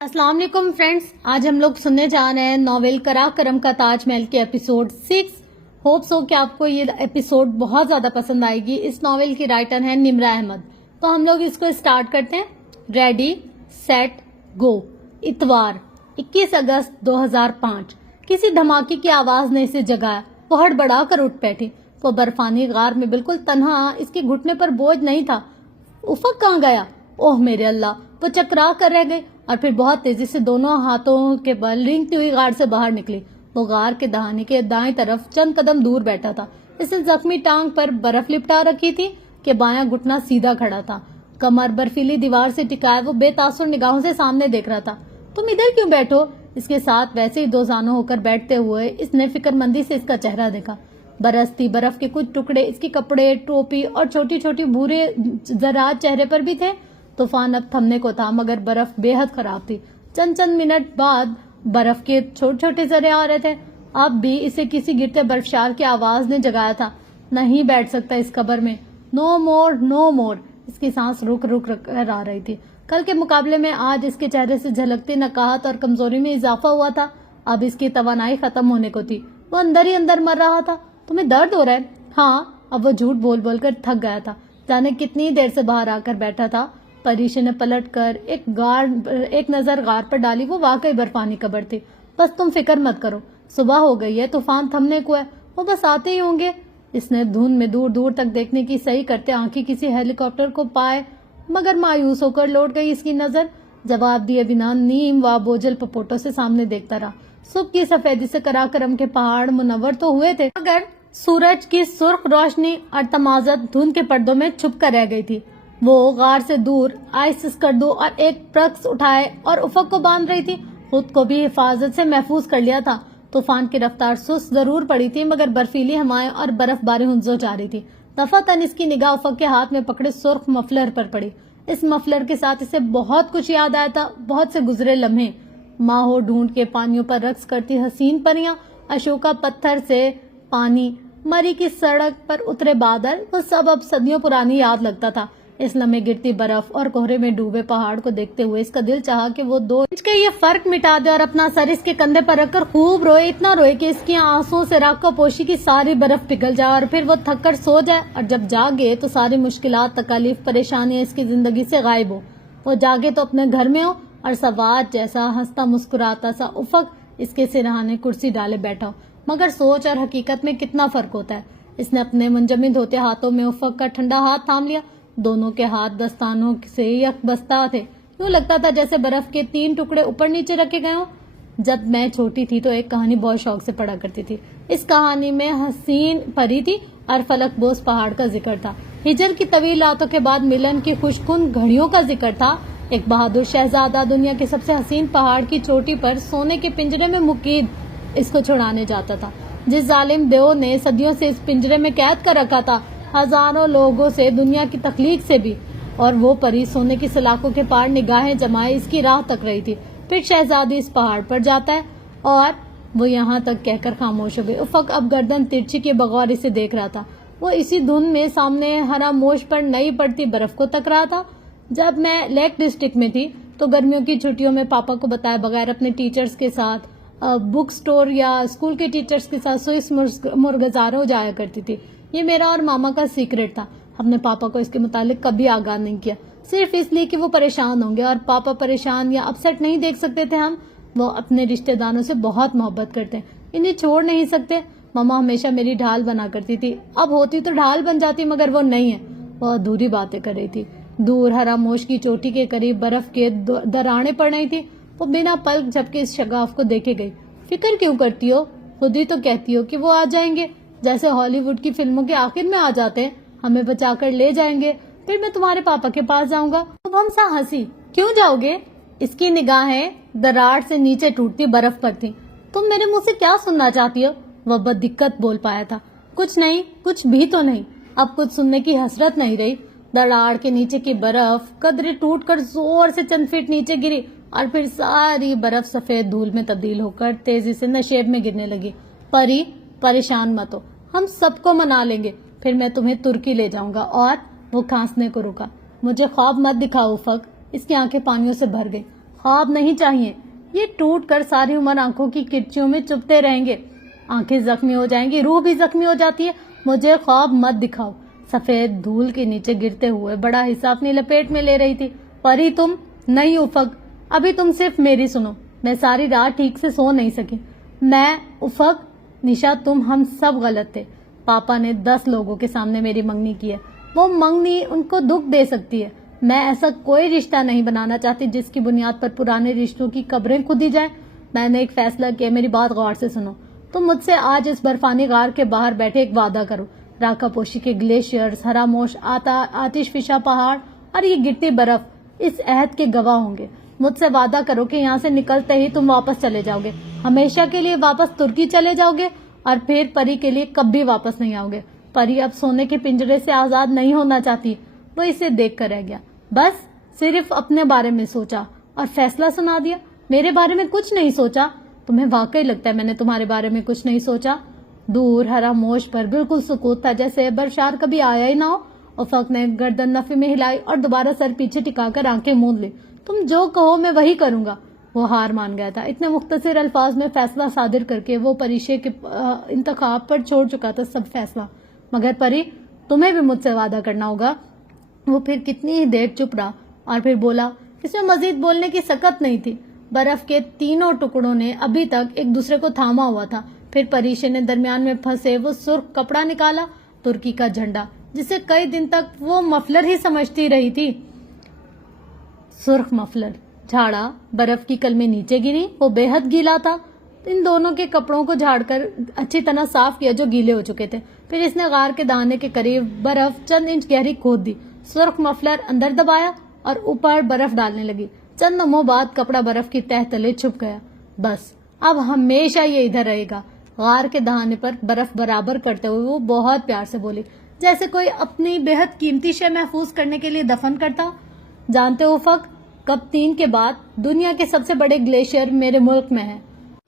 अस्सलाम वालेकुम फ्रेंड्स, आज हम लोग सुनने जा रहे हैं नॉवेल कराकरम का ताजमहल के एपिसोड 6। होप्स हो कि आपको ये एपिसोड बहुत ज्यादा पसंद आएगी। इस नॉवेल की राइटर है निम्रा अहमद। तो हम लोग इसको स्टार्ट करते हैं। Ready set go. इतवार 21 अगस्त 2005। किसी धमाके की आवाज ने इसे जगाया। वो हड़बड़ा कर उठ बैठी। वो बर्फानी गार में बिल्कुल तन्हा, इसके घुटने पर बोझ नहीं था। उफक कहाँ गया? ओह मेरे अल्लाह! वो चकरा कर रह गई और फिर बहुत तेजी से दोनों हाथों के बल रेंगती हुई गार से बाहर निकली। वो गार के दहाने के दाएं तरफ चंद कदम दूर बैठा था। इसने जख्मी टांग पर बर्फ लिपटा रखी थी कि बायां घुटना सीधा खड़ा था। कमर बर्फीली दीवार से टिकाए वो बेतासुर निगाहों से सामने देख रहा था। तुम इधर क्यों बैठो? इसके साथ वैसे ही दो जानों होकर बैठते हुए इसने फिक्रमंदी से इसका चेहरा देखा। बरसती बर्फ के कुछ टुकड़े इसके कपड़े, टोपी और छोटी छोटी भूरे जरात चेहरे पर भी थे। तूफान अब थमने को था, मगर बर्फ बेहद खराब थी। चंद मिनट बाद बर्फ के छोटे छोटे जरे आ रहे थे। अब भी इसे किसी गिरते बर्फशार की आवाज ने जगाया था। नहीं बैठ सकता इस कब्र में। नो मोर नो मोर। इसकी सांस रुक रुक कर आ रही थी। कल के मुकाबले में आज इसके चेहरे से झलकती नकाहत और कमजोरी में इजाफा हुआ था। अब इसकी तवानाई खत्म होने को थी। वो अंदर ही अंदर मर रहा था। तुम्हें दर्द हो रहा है? हाँ। अब वो झूठ बोल बोल कर थक गया था। जाने कितनी देर से बाहर आकर बैठा था। परीश ने पलट कर एक नजर गार पर डाली। वो वाकई बर्फानी कब्र थी। बस तुम फिक्र मत करो, सुबह हो गई है, तूफान थमने को है, वो बस आते ही होंगे। इसने धुंध में दूर दूर तक देखने की सही करते आंखें किसी हेलीकॉप्टर को पाए, मगर मायूस होकर लौट गई इसकी नजर। जवाब दिए बिना नीम व बोझल पपोटों से सामने देखता रहा। सुबह की सफेदी से कराकरम के पहाड़ मुनव्वर तो हुए थे, मगर सूरज की सुर्ख रोशनी और तमाजत धुंध के पर्दों में छुप कर रह गई थी। वो गार से दूर आइस स्कर्दू और एक प्रक्स उठाए और उफक को बांध रही थी। खुद को भी हिफाजत से महफूज कर लिया था। तूफान की रफ्तार सुस्त जरूर पड़ी थी, मगर बर्फीली हवाएं और बर्फबारी हुंजो जा रही थी। दफातन इसकी निगाह उफक के हाथ में पकड़े सुर्ख मफलर पर पड़ी। इस मफलर के साथ इसे बहुत कुछ याद आया था, बहुत से गुजरे लम्हे। माहो ढूंढ के पानियों पर रक्स करती हसीन परियां, अशोका पत्थर से पानी, मरी की सड़क पर उतरे बादल, वो सब अब सदियों पुरानी याद लगता था। इस लम्हे गिरती बर्फ और कोहरे में डूबे पहाड़ को देखते हुए इसका दिल चाहा कि वो 2 इंच के ये फर्क मिटा दे और अपना सर इसके कंधे पर रखकर खूब रोए, इतना रोए कि इसकी आंसुओं से राख पोशी की सारी बर्फ पिघल जाए और फिर वो थक कर सो जाए। और जब जागे तो सारी मुश्किलात, तकलीफ, परेशानियां इसकी जिंदगी से गायब हो। वो जागे तो अपने घर में हो और सवाज जैसा हंसता मुस्कुराता सा उफक इसके सिरहाने कुर्सी डाले बैठा हो। मगर सोच और हकीकत में कितना फर्क होता है। इसने अपने मुंजमद होते हाथों में उफक का ठंडा हाथ थाम लिया। दोनों के हाथ दस्तानों से यकबस्ता थे। यूं लगता था जैसे बर्फ के 3 टुकड़े ऊपर नीचे रखे गए हों। जब मैं छोटी थी तो एक कहानी बहुत शौक से पढ़ा करती थी। इस कहानी में हसीन परी थी और फलक बोस पहाड़ का जिक्र था। हिजर की तवील रातों के बाद मिलन की खुशकुन घड़ियों का जिक्र था। एक बहादुर शहजादा दुनिया के सबसे हसीन पहाड़ की चोटी पर सोने के पिंजरे में मुकीद इसको छुड़ाने जाता था। जिस जालिम देव ने सदियों से इस पिंजरे में कैद कर रखा था, हजारों लोगों से, दुनिया की तख्लीक से भी। और वो परी सोने की सलाखों के पार निगाहें जमाए इसकी राह तक रही थी। फिर शहजादी इस पहाड़ पर जाता है और वो यहाँ तक कहकर खामोश हो गई। उफक अब गर्दन तिरछी के बगौर इसे देख रहा था। वो इसी धुन में सामने हरा मोश पर नई पड़ती बर्फ को तक रहा था। जब मैं लेक डिस्ट्रिक्ट में थी तो गर्मियों की छुट्टियों में पापा को बताए बगैर अपने टीचर्स के साथ बुक स्टोर या स्कूल के टीचर्स के साथ स्विस मुर्गजारों जाया करती थी। ये मेरा और मामा का सीक्रेट था। हमने पापा को इसके मुतालिक कभी आगाह नहीं किया, सिर्फ इसलिए कि वो परेशान होंगे और पापा परेशान या अपसेट नहीं देख सकते थे। हम वो अपने रिश्तेदारों से बहुत मोहब्बत करते हैं, इन्हें छोड़ नहीं सकते। मामा हमेशा मेरी ढाल बना करती थी। अब होती तो ढाल बन जाती, मगर वो नहीं है। वो अधूरी बातें कर रही थी। दूर हरा मोश की चोटी के करीब बर्फ के दरारें पड़ रही थी। वो बिना पलक झपके इस शगाफ को देखे गई। फिक्र क्यों करती हो? खुद ही तो कहती हो कि वो आ जाएंगे, जैसे हॉलीवुड की फिल्मों के आखिर में आ जाते हैं, हमें बचाकर ले जाएंगे, फिर मैं तुम्हारे पापा के पास जाऊंगा। तो हम सा हंसी। क्यों जाओगे? इसकी निगाहें दरार से नीचे टूटती बर्फ पर थी। तुम मेरे मुंह से क्या सुनना चाहती हो? वह बदिक्कत बोल पाया था। कुछ नहीं, कुछ भी तो नहीं। अब कुछ सुनने की हसरत नहीं रही। दरार के नीचे की बर्फ कदरे टूटकर जोर से चंद फीट नीचे गिरी और फिर सारी बर्फ सफेद धूल में तब्दील होकर तेजी से नशेब में गिरने लगी। परी, परेशान मत हो, हम सबको मना लेंगे, फिर मैं तुम्हें तुर्की ले जाऊंगा। और वो खांसने को रुका। मुझे ख्वाब मत दिखाओ उफक। इसकी आंखें पानियों से भर गई। خواب نہیں چاہیے، یہ ٹوٹ کر ساری عمر آنکھوں کی کرچیوں میں چپتے رہیں گے، آنکھیں زخمی ہو جائیں گی، روح بھی زخمی ہو جاتی ہے، مجھے خواب مت دکھاؤ۔ سفید دھول کے نیچے گرتے ہوئے بڑا حصہ اپنی لپیٹ میں لے رہی تھی۔ پری تم نہیں افق، ابھی تم صرف میری سنو، میں ساری رات ٹھیک سے سو نہیں سکی۔ میں افق، نشا تم ہم سب غلط تھے، پاپا نے 10 لوگوں کے سامنے میری منگنی کی ہے، وہ منگنی ان کو دکھ دے سکتی ہے، میں ایسا کوئی رشتہ نہیں بنانا چاہتی جس کی بنیاد پر پرانے رشتوں کی قبریں کھودی جائیں۔ میں نے ایک فیصلہ کیا، میری بات غور سے سنو، تم مجھ سے آج اس برفانی غار کے باہر بیٹھے ایک وعدہ کرو، راکا پوشی کے گلیشیئرز، خراموش آتش فشاں پہاڑ اور یہ گرتی برف اس عہد کے گواہ ہوں گے۔ مجھ سے وعدہ کرو کہ یہاں سے نکلتے ہی تم واپس چلے جاؤ گے، ہمیشہ کے لیے واپس ترکی چلے جاؤ گے، اور پھر پری کے لیے کبھی واپس نہیں آؤ گے۔ پری اب سونے کے پنجرے سے آزاد نہیں ہونا چاہتی، وہ اسے دیکھ کر رہ گیا۔ بس صرف اپنے بارے میں سوچا اور فیصلہ سنا دیا، میرے بارے میں کچھ نہیں سوچا؟ تمہیں واقعی لگتا ہے میں نے تمہارے بارے میں کچھ نہیں سوچا؟ دور ہرا موش پر بالکل سکوت تھا، جیسے برشار کبھی آیا ہی نہ ہو۔ افق نے گردن نفی میں ہلائی اور دوبارہ سر پیچھے ٹکا کر آنکھیں موند لی۔ تم جو کہو میں وہی کروں گا۔ وہ ہار مان گیا تھا، اتنے مختصر الفاظ میں فیصلہ صادر کر کے وہ پریشے کے انتخاب پر چھوڑ چکا تھا سب فیصلہ۔ مگر پری تمہیں بھی مجھ سے وعدہ کرنا ہوگا۔ وہ پھر کتنی ہی دیر چپ رہا اور پھر بولا۔ اس میں مزید بولنے کی سکت نہیں تھی، برف کے تینوں ٹکڑوں نے ابھی تک ایک دوسرے کو تھاما ہوا تھا۔ پھر پریشے نے درمیان میں پھنسے وہ سرخ کپڑا نکالا، ترکی کا جھنڈا، جسے کئی دن تک وہ مفلر ہی سمجھتی رہی تھی۔ سرخ مفلر جھاڑا، برف کی کلمیں نیچے گری، وہ بے حد گیلا تھا۔ ان دونوں کے کپڑوں کو جھاڑ کر اچھی طرح صاف کیا جو گیلے ہو چکے تھے۔ پھر اس نے غار کے دہانے کے قریب برف چند انچ گہری کھود دی، سرخ مفلر اندر دبایا اور اوپر برف ڈالنے لگی۔ چند لمحوں بعد کپڑا برف کی تہہ تلے چھپ گیا۔ بس اب ہمیشہ یہ ادھر رہے گا۔ غار کے دہانے پر برف برابر کرتے ہوئے وہ بہت پیار سے بولی، جیسے کوئی اپنی بے حد قیمتی شے محفوظ کرنے کے لیے دفن کرتا۔ جانتے ہو افق، کب 3 کے بعد دنیا کے سب سے بڑے گلیشیئر میرے ملک میں ہیں۔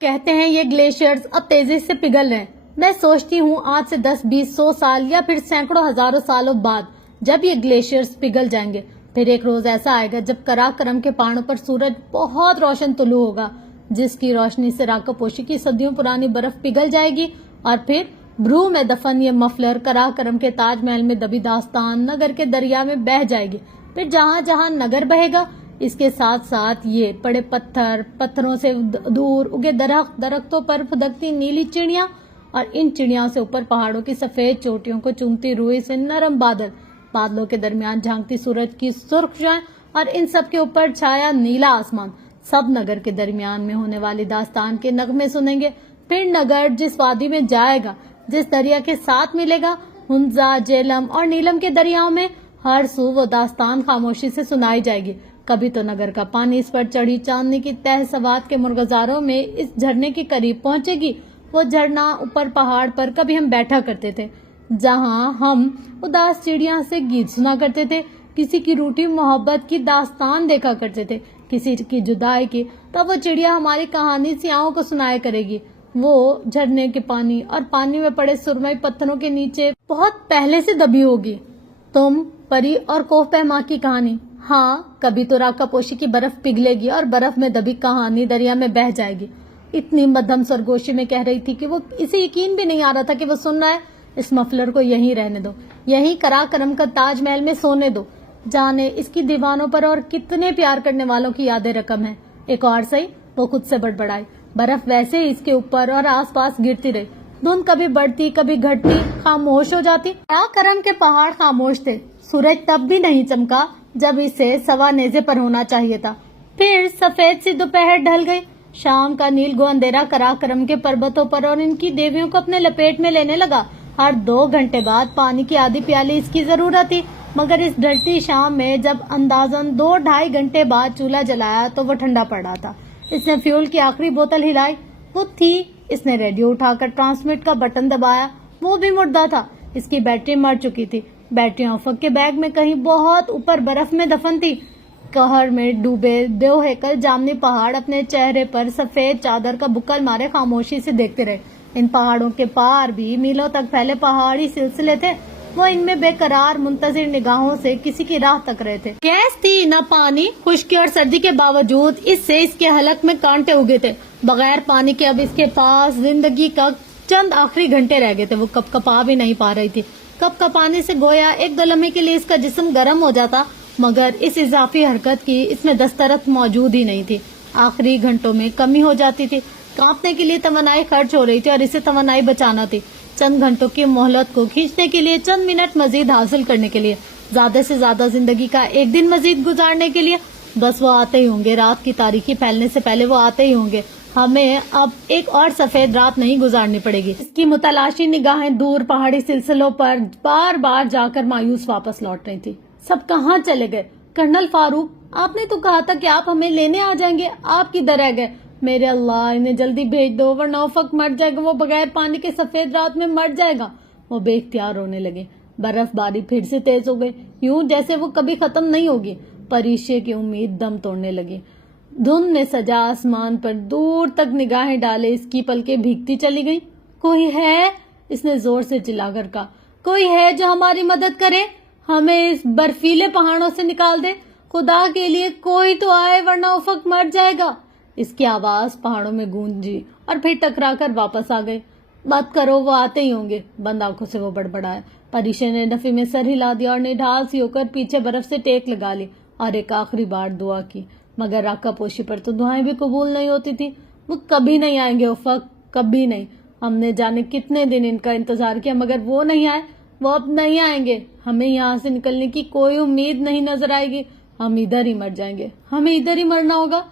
کہتے ہیں یہ گلیشیئرز اب تیزی سے پگھل رہے ہیں۔ میں سوچتی ہوں آج سے 10 20 100 سال یا پھر سینکڑوں ہزاروں سالوں بعد جب یہ گلیشیئرز پگھل جائیں گے، پھر ایک روز ایسا آئے گا جب کراکرم کے پہاڑوں پر سورج بہت روشن طلوع ہوگا، جس کی روشنی سے راکا پوشی کی صدیوں پرانی برف پگھل جائے گی، اور پھر برو میں دفن یہ مفلر کراکرم کے تاج محل میں دبی داستان نگر کے دریا میں بہہ جائے گی۔ پھر جہاں جہاں نگر بہے گا، اس کے ساتھ ساتھ یہ پڑے پتھروں سے دور اگے درختوں پر پھدکتی نیلی چڑیاں، اور ان چڑیاں سے اوپر پہاڑوں کی سفید چوٹیوں کو چومتی روئی سے نرم بادلوں کے درمیان جھانکتی سورج کی سرخ شعاعیں، اور ان سب کے اوپر چھایا نیلا آسمان، سب نگر کے درمیان میں ہونے والی داستان کے نغمے سنیں گے۔ پھر نگر جس وادی میں جائے گا، جس دریا کے ساتھ ملے گا، ہنزا، جیلم اور نیلم کے دریاؤں میں، ہر سو وہ داستان خاموشی سے سنائی جائے گی۔ کبھی تو نگر کا پانی اس پر چڑھی چاندنی کی تہ سوات کے مرغزاروں میں اس جھرنے کے قریب پہنچے گی۔ وہ جھرنا اوپر پہاڑ پر کبھی ہم بیٹھا کرتے تھے، جہاں ہم اداس چڑیاں سے گیت سنا کرتے تھے، کسی کی روٹھی محبت کی داستان دیکھا کرتے تھے، کسی کی جدائی کی، تب وہ چڑیا ہماری کہانی سیاہوں کو سنایا کرے گی۔ وہ جھرنے کے پانی اور پانی میں پڑے سرمئی پتھروں کے نیچے بہت پہلے سے دبی ہوگی۔ تم، پری اور کوہ پیما کی کہانی، ہاں کبھی تو راکا پوشی کی برف پگھلے گی اور برف میں دبی کہانی دریا میں بہہ جائے گی۔ اتنی مدھم سرگوشی میں کہہ رہی تھی کہ وہ اسے یقین بھی نہیں آ رہا تھا کہ وہ سن رہا ہے۔ اس مفلر کو یہیں رہنے دو، یہیں کراکرم کا تاج محل میں سونے دو، جانے اس کی دیوانوں پر اور کتنے پیار کرنے والوں کی یادیں رقم ہے۔ ایک اور صحیح، وہ خود سے بڑبڑائی، برف ویسے ہی اس کے اوپر اور آس پاس گرتی رہی، دھند کبھی بڑھتی کبھی گھٹتی، خاموش ہو جاتی۔ کراکرم کے پہاڑ خاموش تھے، سورج تب بھی نہیں چمکا جب اسے سوا نیزے پر ہونا چاہیے تھا۔ پھر سفید سی دوپہر ڈھل گئی، شام کا نیل گو اندھیرا کراکرم کے پربتوں پر اور ان کی دیویوں کو اپنے لپیٹ میں لینے لگا۔ ہر 2 گھنٹے بعد پانی کی آدھی پیالی اس کی ضرورت تھی، مگر اس ڈھلتی شام میں جب اندازاً 2-2.5 گھنٹے بعد چولہا جلایا تو وہ ٹھنڈا پڑ رہا تھا۔ اس نے فیول کی آخری بوتل ہلائی، وہ تھی۔ اس نے ریڈیو اٹھا کر ٹرانسمٹ کا بٹن دبایا، وہ بھی مردہ تھا، اس کی بیٹری مر چکی تھی۔ بیٹریاں افق کے بیگ میں کہیں بہت اوپر برف میں دفن تھی۔ قہر میں ڈوبے دو ہیکل جامنی پہاڑ اپنے چہرے پر سفید چادر کا بکل مارے خاموشی سے دیکھتے رہے۔ ان پہاڑوں کے پار بھی میلوں تک پھیلے پہاڑی سلسلے تھے، वो इनमें बेकरार मुंतजिर निगाहों से किसी की राह तक रहे थे। गैस थी न पानी, खुश्की और सर्दी के बावजूद इससे इसके हलक में कांटे उगे थे। बगैर पानी के अब इसके पास जिंदगी का चंद आखिरी घंटे रह गए थे। वो कपकपा भी नहीं पा रही थी। कपकपाने से गोया एक दो लम्हे के लिए इसका जिस्म गर्म हो जाता, मगर इस इजाफी हरकत की इसमें दस्तरत मौजूद ही नहीं थी। आखिरी घंटों में कमी हो जाती थी। कांपने के लिए तमन्नाई खर्च हो रही थी और इसे तमन्नाई बचाना थी। चंद घंटों की मोहलत को खींचने के लिए, चंद मिनट मजीद हासिल करने के लिए, ज्यादा से ज्यादा जिंदगी का एक दिन मजीद गुजारने के लिए। बस वो आते ही होंगे, रात की तारीखी फैलने से पहले वो आते ही होंगे। हमें अब एक और सफेद रात नहीं गुजारनी पड़ेगी। इसकी मुतलाशी निगाहें दूर पहाड़ी सिलसिलों पर बार बार जाकर मायूस वापस लौट रही थी। सब कहाँ चले गए? कर्नल फारूक, आपने तो कहा था कि आप हमें लेने आ जाएंगे, आप किधर रह गए? मेरे अल्लाह, इन्हें जल्दी भेज दो वरना उफक मर जाएगा। वो बगैर पानी के सफेद रात में मर जाएगा। वो बेख्तियार रोने लगे। बर्फबारी फिर से तेज हो गई, यूं जैसे वो कभी खत्म नहीं होगी। परिश्य की उम्मीद दम तोड़ने लगी। धुंध में सजा आसमान पर दूर तक निगाहें डाले इसकी पलकें भीगती चली गई। कोई है? इसने जोर से चिल्लाकर कहा। कोई है जो हमारी मदद करे, हमें इस बर्फीले पहाड़ों से निकाल दे? खुदा के लिए कोई तो आए वरना उफक मर जाएगा। इसकी आवाज पहाड़ों में गूंजी और फिर टकरा कर वापस आ गई। मत करो, वो आते ही होंगे। बंद आंखों से वो बड़बड़ाया। परिशे ने नफी में सर हिला दिया और निढाल सी होकर पीछे बर्फ से टेक लगा ली और एक आखिरी बार दुआ की। मगर राका पोशी पर तो दुआएं भी कबूल नहीं होती थी। वो कभी नहीं आएंगे उफक, कभी नहीं। हमने जाने कितने दिन इनका इंतजार किया मगर वो नहीं आए। वो अब नहीं आएंगे। हमें यहाँ से निकलने की कोई उम्मीद नहीं नजर आएगी। हम इधर ही मर जाएंगे, हमें इधर ही मरना होगा।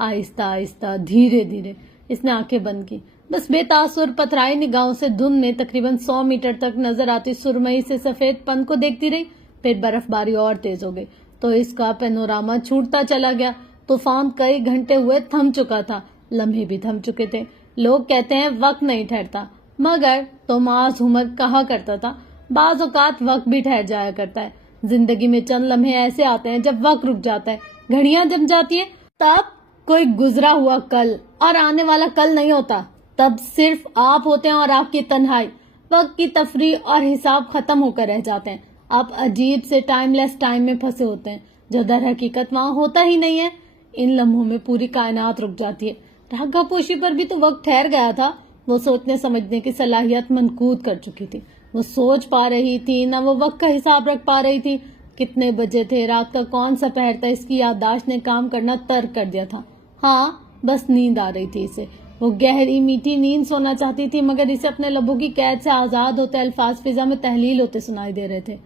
आहिस्ता आहिस्ता, धीरे धीरे इसने आंखें बंद की। बस बेतासुर पथराई निगाहों से धुंध में तकरीबन 100 मीटर तक नजर आती सुरमई से सफेद पन को देखती रही। फिर बर्फबारी और तेज हो गई तो इसका पैनोरामा छूटता चला गया। तूफान कई घंटे हुए थम चुका था, लम्हे भी थम चुके थे। लोग कहते हैं वक्त नहीं ठहरता, मगर तोमास हुमर कहा करता था बाज औकात वक्त भी ठहर जाया करता है। जिंदगी में चंद लम्हे ऐसे आते हैं जब वक्त रुक जाता है, घड़ियां जम जाती है। तब कोई गुजरा हुआ कल और आने वाला कल नहीं होता। तब सिर्फ आप होते हैं और आपकी तन्हाई। वक्त की तफरी और हिसाब खत्म होकर रह जाते हैं। आप अजीब से टाइमलेस टाइम में फंसे होते हैं जो दर हकीकत वहां होता ही नहीं है। इन लम्हों में पूरी कायनात रुक जाती है। राघा पोशी पर भी तो वक्त ठहर गया था। वो सोचने समझने की सलाहियत मनकूद कर चुकी थी। वो सोच पा रही थी, न वो वक्त का हिसाब रख पा रही थी। कितने बजे थे, रात का कौन सा पहर था, इसकी याददाश्त ने काम करना तर्क कर दिया था। हाँ, बस नींद आ रही थी इसे। वो गहरी मीठी नींद सोना चाहती थी मगर इसे अपने लबों की कैद से आजाद होते अल्फाज फिजा में तहलील होते सुनाई दे रहे थे।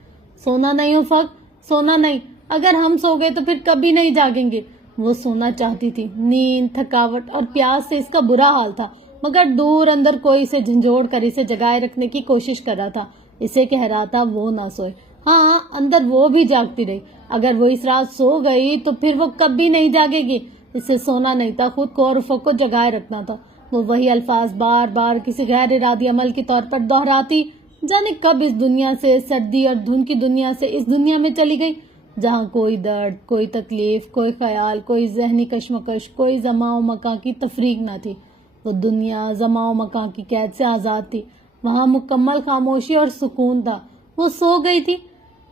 सोना नहीं हो फक, सोना नहीं। अगर हम सो गए तो फिर कभी नहीं जागेंगे। वो सोना चाहती थी। नींद, थकावट और प्यास से इसका बुरा हाल था, मगर दूर अंदर कोई इसे झंझोड़ कर इसे जगाए रखने की कोशिश कर रहा था। इसे कह रहा था वो ना सोए। हाँ, अंदर वो भी जागती रही। अगर वो इस रात सो गई तो फिर वो कभी नहीं जागेगी। इसे सोना नहीं था, खुद को और उफक को जगाए रखना था। वो वही अल्फाज बार बार किसी गैर इरादी अमल के तौर पर दोहराती। जाने कब इस दुनिया से, सर्दी और धुंध की दुनिया से इस दुनिया में चली गई जहाँ कोई दर्द, कोई तकलीफ, कोई ख्याल, कोई जहनी कश्मकश, कोई जमाओ मकां की तफरीक न थी। वो दुनिया जमाओ मकां की कैद से आज़ाद थी। वहाँ मुकम्मल खामोशी और सुकून था। वो सो गई थी।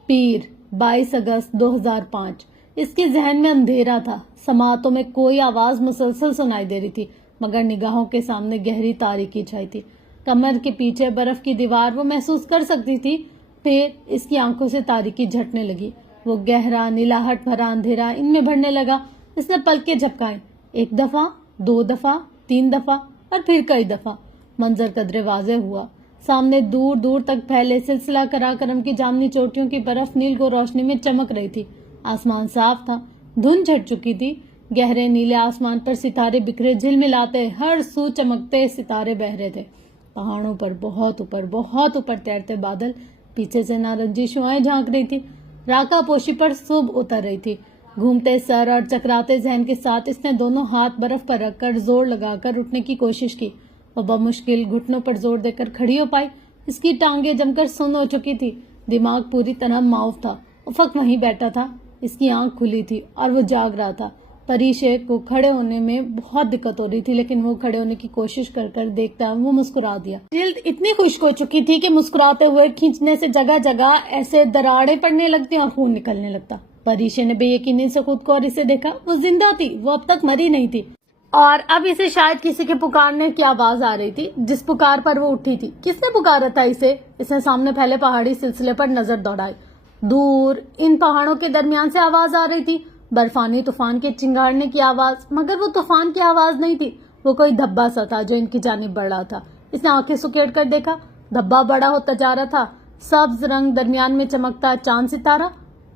पीर 22 अगस्त 2005। इसके जहन में अंधेरा था। समातों में कोई आवाज मुसलसल सुनाई दे रही थी मगर निगाहों के सामने गहरी तारीकी छाई थी। कमर के पीछे बर्फ की दीवार वो महसूस कर सकती थी। फिर इसकी आंखों से तारीकी झटने लगी। वो गहरा नीलाहट भरा अंधेरा इनमें भरने लगा। इसने पलके झपकाए, 1 दफा, 2 दफा, 3 दफा और फिर कई दफा। मंजर कदरे वाज़े हुआ। सामने दूर दूर तक फैले सिलसिला कराकरम की जामनी चोटियों की बर्फ नील को रोशनी में चमक रही थी। आसमान साफ था, धुंध छट चुकी थी। गहरे नीले आसमान पर सितारे बिखरे झिलमिलाते, हर सू चमकते सितारे बह रहे थे। पहाड़ों पर बहुत ऊपर तैरते बादल, पीछे से नारंगी शुआएं झांक रही थी। राका पोशी पर सुबह उतर रही थी। घूमते सर और चकराते जहन के साथ इसने दोनों हाथ बर्फ पर रखकर जोर लगाकर उठने की कोशिश की। वो बमुश्किल घुटनों पर जोर देकर खड़ी हो पाई। इसकी टांगें जमकर सुन्न हो चुकी थी। दिमाग पूरी तरह माउफ था। उफक वहीं बैठा था। इसकी आंख खुली थी और वो जाग रहा था। परीशे को खड़े होने में बहुत दिक्कत हो रही थी, लेकिन वो खड़े होने की कोशिश कर कर देखता वो मुस्कुरा दिया। जिल्द इतनी खुश्क हो चुकी थी कि मुस्कुराते हुए खींचने से जगह जगह ऐसे दरारें पड़ने लगती और खून निकलने लगता। परीशे ने बेयकीनी से खुद को और इसे देखा। वो जिंदा थी, वो अब तक मरी नहीं थी, और अब इसे शायद किसी के पुकारने की आवाज आ रही थी, जिस पुकार पर वो उठी थी। किसने पुकारा था इसे? इसने सामने फैले पहाड़ी सिलसिले पर नजर दौड़ाई। दूर इन पहाड़ों के दरमियान से आवाज आ रही थी, बर्फानी तूफान के चिंगाड़ने की आवाज, मगर वो तूफान की आवाज नहीं थी, वो कोई धब्बा सा था जो इनकी जानिब बढ़ रहा था। इसने आंखें सुकेड़ कर देखा, धब्बा बड़ा होता जा रहा था, सब्ज रंग, दरमियान में चमकता चांद सितारा।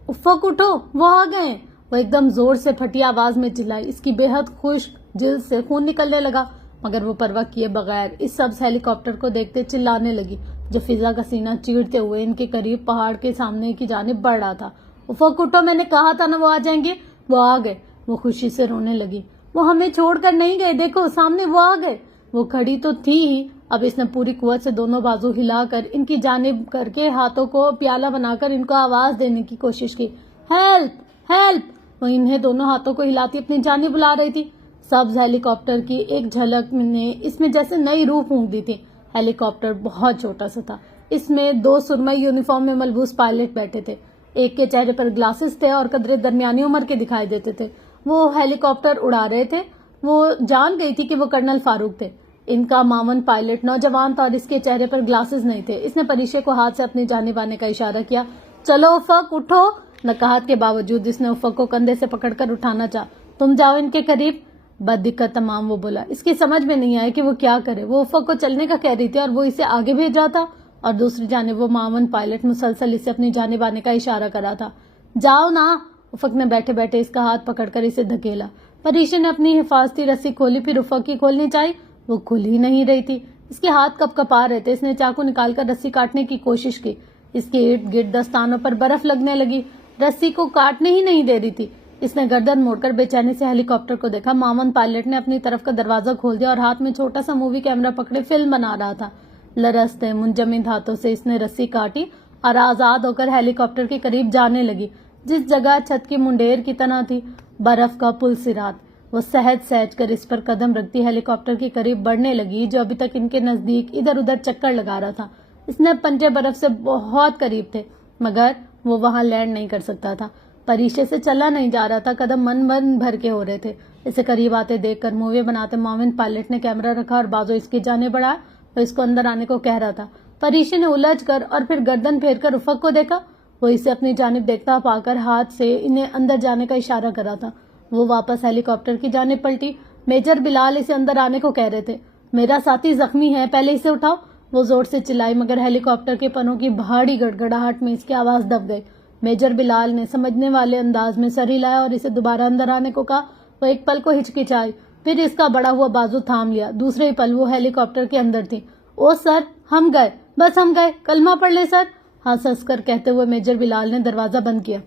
उफ़क उठो, वो आ गए। वो एकदम जोर से फटी आवाज में चिल्लाई। इसकी बेहद खुश्क जिल्द से खून निकलने लगा, मगर वो परवाह किए बगैर इस सब्ज हेलीकॉप्टर को देखते चिल्लाने लगी, जो फिजा का सीना चीरते हुए इनके करीब पहाड़ के सामने की जानिब बढ़ रहा था। उफ़क उठो, मैंने कहा था ना वो आ जाएंगे। वो आ गए। वो खुशी से रोने लगी। वो हमें छोड़कर नहीं गए, देखो सामने वो आ गए। वो खड़ी तो थी ही, अब इसने पूरी कुव्वत से दोनों बाजू हिलाकर इनकी जानिब करके हाथों को प्याला बनाकर इनको आवाज देने की कोशिश की। Help, help. वो इन्हें दोनों हाथों को हिलाती अपनी जानिब बुला रही थी। सब्ज हेलीकॉप्टर की एक झलक ने इसमें जैसे नई रूह फूंक दी थी। हेलीकॉप्टर बहुत छोटा सा था। इसमें 2 सुरमई यूनिफॉर्म में मलबूस पायलट बैठे थे। एक के चेहरे पर ग्लासेस थे और कदरे दरमियानी उम्र के दिखाई देते थे। वो हेलीकॉप्टर उड़ा रहे थे। वो जान गई थी कि वो कर्नल फारूक थे। इनका मामन पायलट नौजवान था और इसके चेहरे पर ग्लासेस नहीं थे। इसने परीशे को हाथ से अपनी जानिब आने का इशारा किया। चलो उफ़क उठो। नकाहत के बावजूद इसने उफ़क को कंधे से पकड़कर उठाना चाहा। तुम जाओ इनके करीब। बददिक्कत तमाम वो बोला। इसकी समझ में नहीं आया कि वो क्या करे। वो उफ़क को चलने का कह रही थी और वो इसे आगे भेज रहा था, और दूसरी जानिब वो मामन पायलट मुसलसल इसे अपनी जानिब आने का इशारा कर रहा था। जाओ ना। उफ़क ने बैठे बैठे इसका हाथ पकड़कर इसे धकेला। परीशे ने अपनी हिफाजती रस्सी खोली, फिर उफ़क की खोलनी चाहिए, वो खुल ही नहीं रही थी। इसके हाथ कपकपा रहे थे। इसने चाकू निकालकर रस्सी काटने की कोशिश की। इसके इर्द गिर्द दस्तानों पर बर्फ लगने लगी, रस्सी को काटने ही नहीं दे रही थी। इसने गर्दन मोड़कर बेचैनी से हेलीकॉप्टर को देखा। मामन पायलट ने अपनी तरफ का दरवाजा खोल दिया और हाथ में छोटा सा मूवी कैमरा पकड़े फिल्म बना रहा था। लरसते मुंजमिद हाथों से इसने रस्सी काटी और आजाद होकर हेलीकॉप्टर के करीब जाने लगी, जिस जगह छत की मुंडेर की तरह थी, बर्फ का पुल सिरात। वो सहज सहज कर इस पर कदम रखती हेलीकॉप्टर के करीब बढ़ने लगी, जो अभी तक इनके नजदीक इधर उधर चक्कर लगा रहा था। इसने पंजे बर्फ से बहुत करीब थे, मगर वो वहां लैंड नहीं कर सकता था। परीशे से चला नहीं जा रहा था, कदम मन भर के हो रहे थे। इसे करीब आते देखकर मूवी बनाते माविन पायलट ने कैमरा रखा और बाजू इसकी जाने बढ़ाया। वो इसको अंदर आने को कह रहा था। परीशे ने उलझ कर और फिर गर्दन फेर कर उफ़क को देखा। वो इसे अपनी जानिब देखता पाकर हाथ से इन्हें अंदर जाने का इशारा कर रहा था। वो वापस हेलीकॉप्टर की जानिब पलटी। मेजर बिलाल इसे अंदर आने को कह रहे थे। मेरा साथी जख्मी है, पहले इसे उठाओ। वो जोर से चिल्लाई, मगर हेलीकॉप्टर के पनों की भारी गड़गड़ाहट में इसकी आवाज दब गई। मेजर बिलाल ने समझने वाले अंदाज में सर हिलाया और इसे दोबारा अंदर आने को कहा। वो एक पल को हिचकिचाई, फिर इसका बड़ा हुआ बाजू थाम लिया। दूसरे ही पल वो हेलीकॉप्टर के अंदर थी। ओ सर, हम गए, बस हम गए, कलमा पढ़ ले सर। हंस हंस कर कहते हुए मेजर बिलाल ने दरवाजा बंद किया।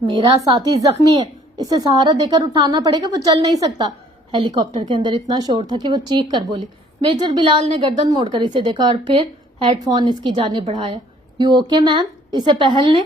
मेरा साथी जख्मी है, इसे सहारा देकर उठाना पड़ेगा, वो चल नहीं सकता। हेलीकॉप्टर के अंदर इतना शोर था कि वो चीख कर बोली। मेजर बिलाल ने गर्दन मोड़कर इसे देखा और फिर हेडफोन इसकी जानिब बढ़ाया। You okay ma'am? इसे पहनने।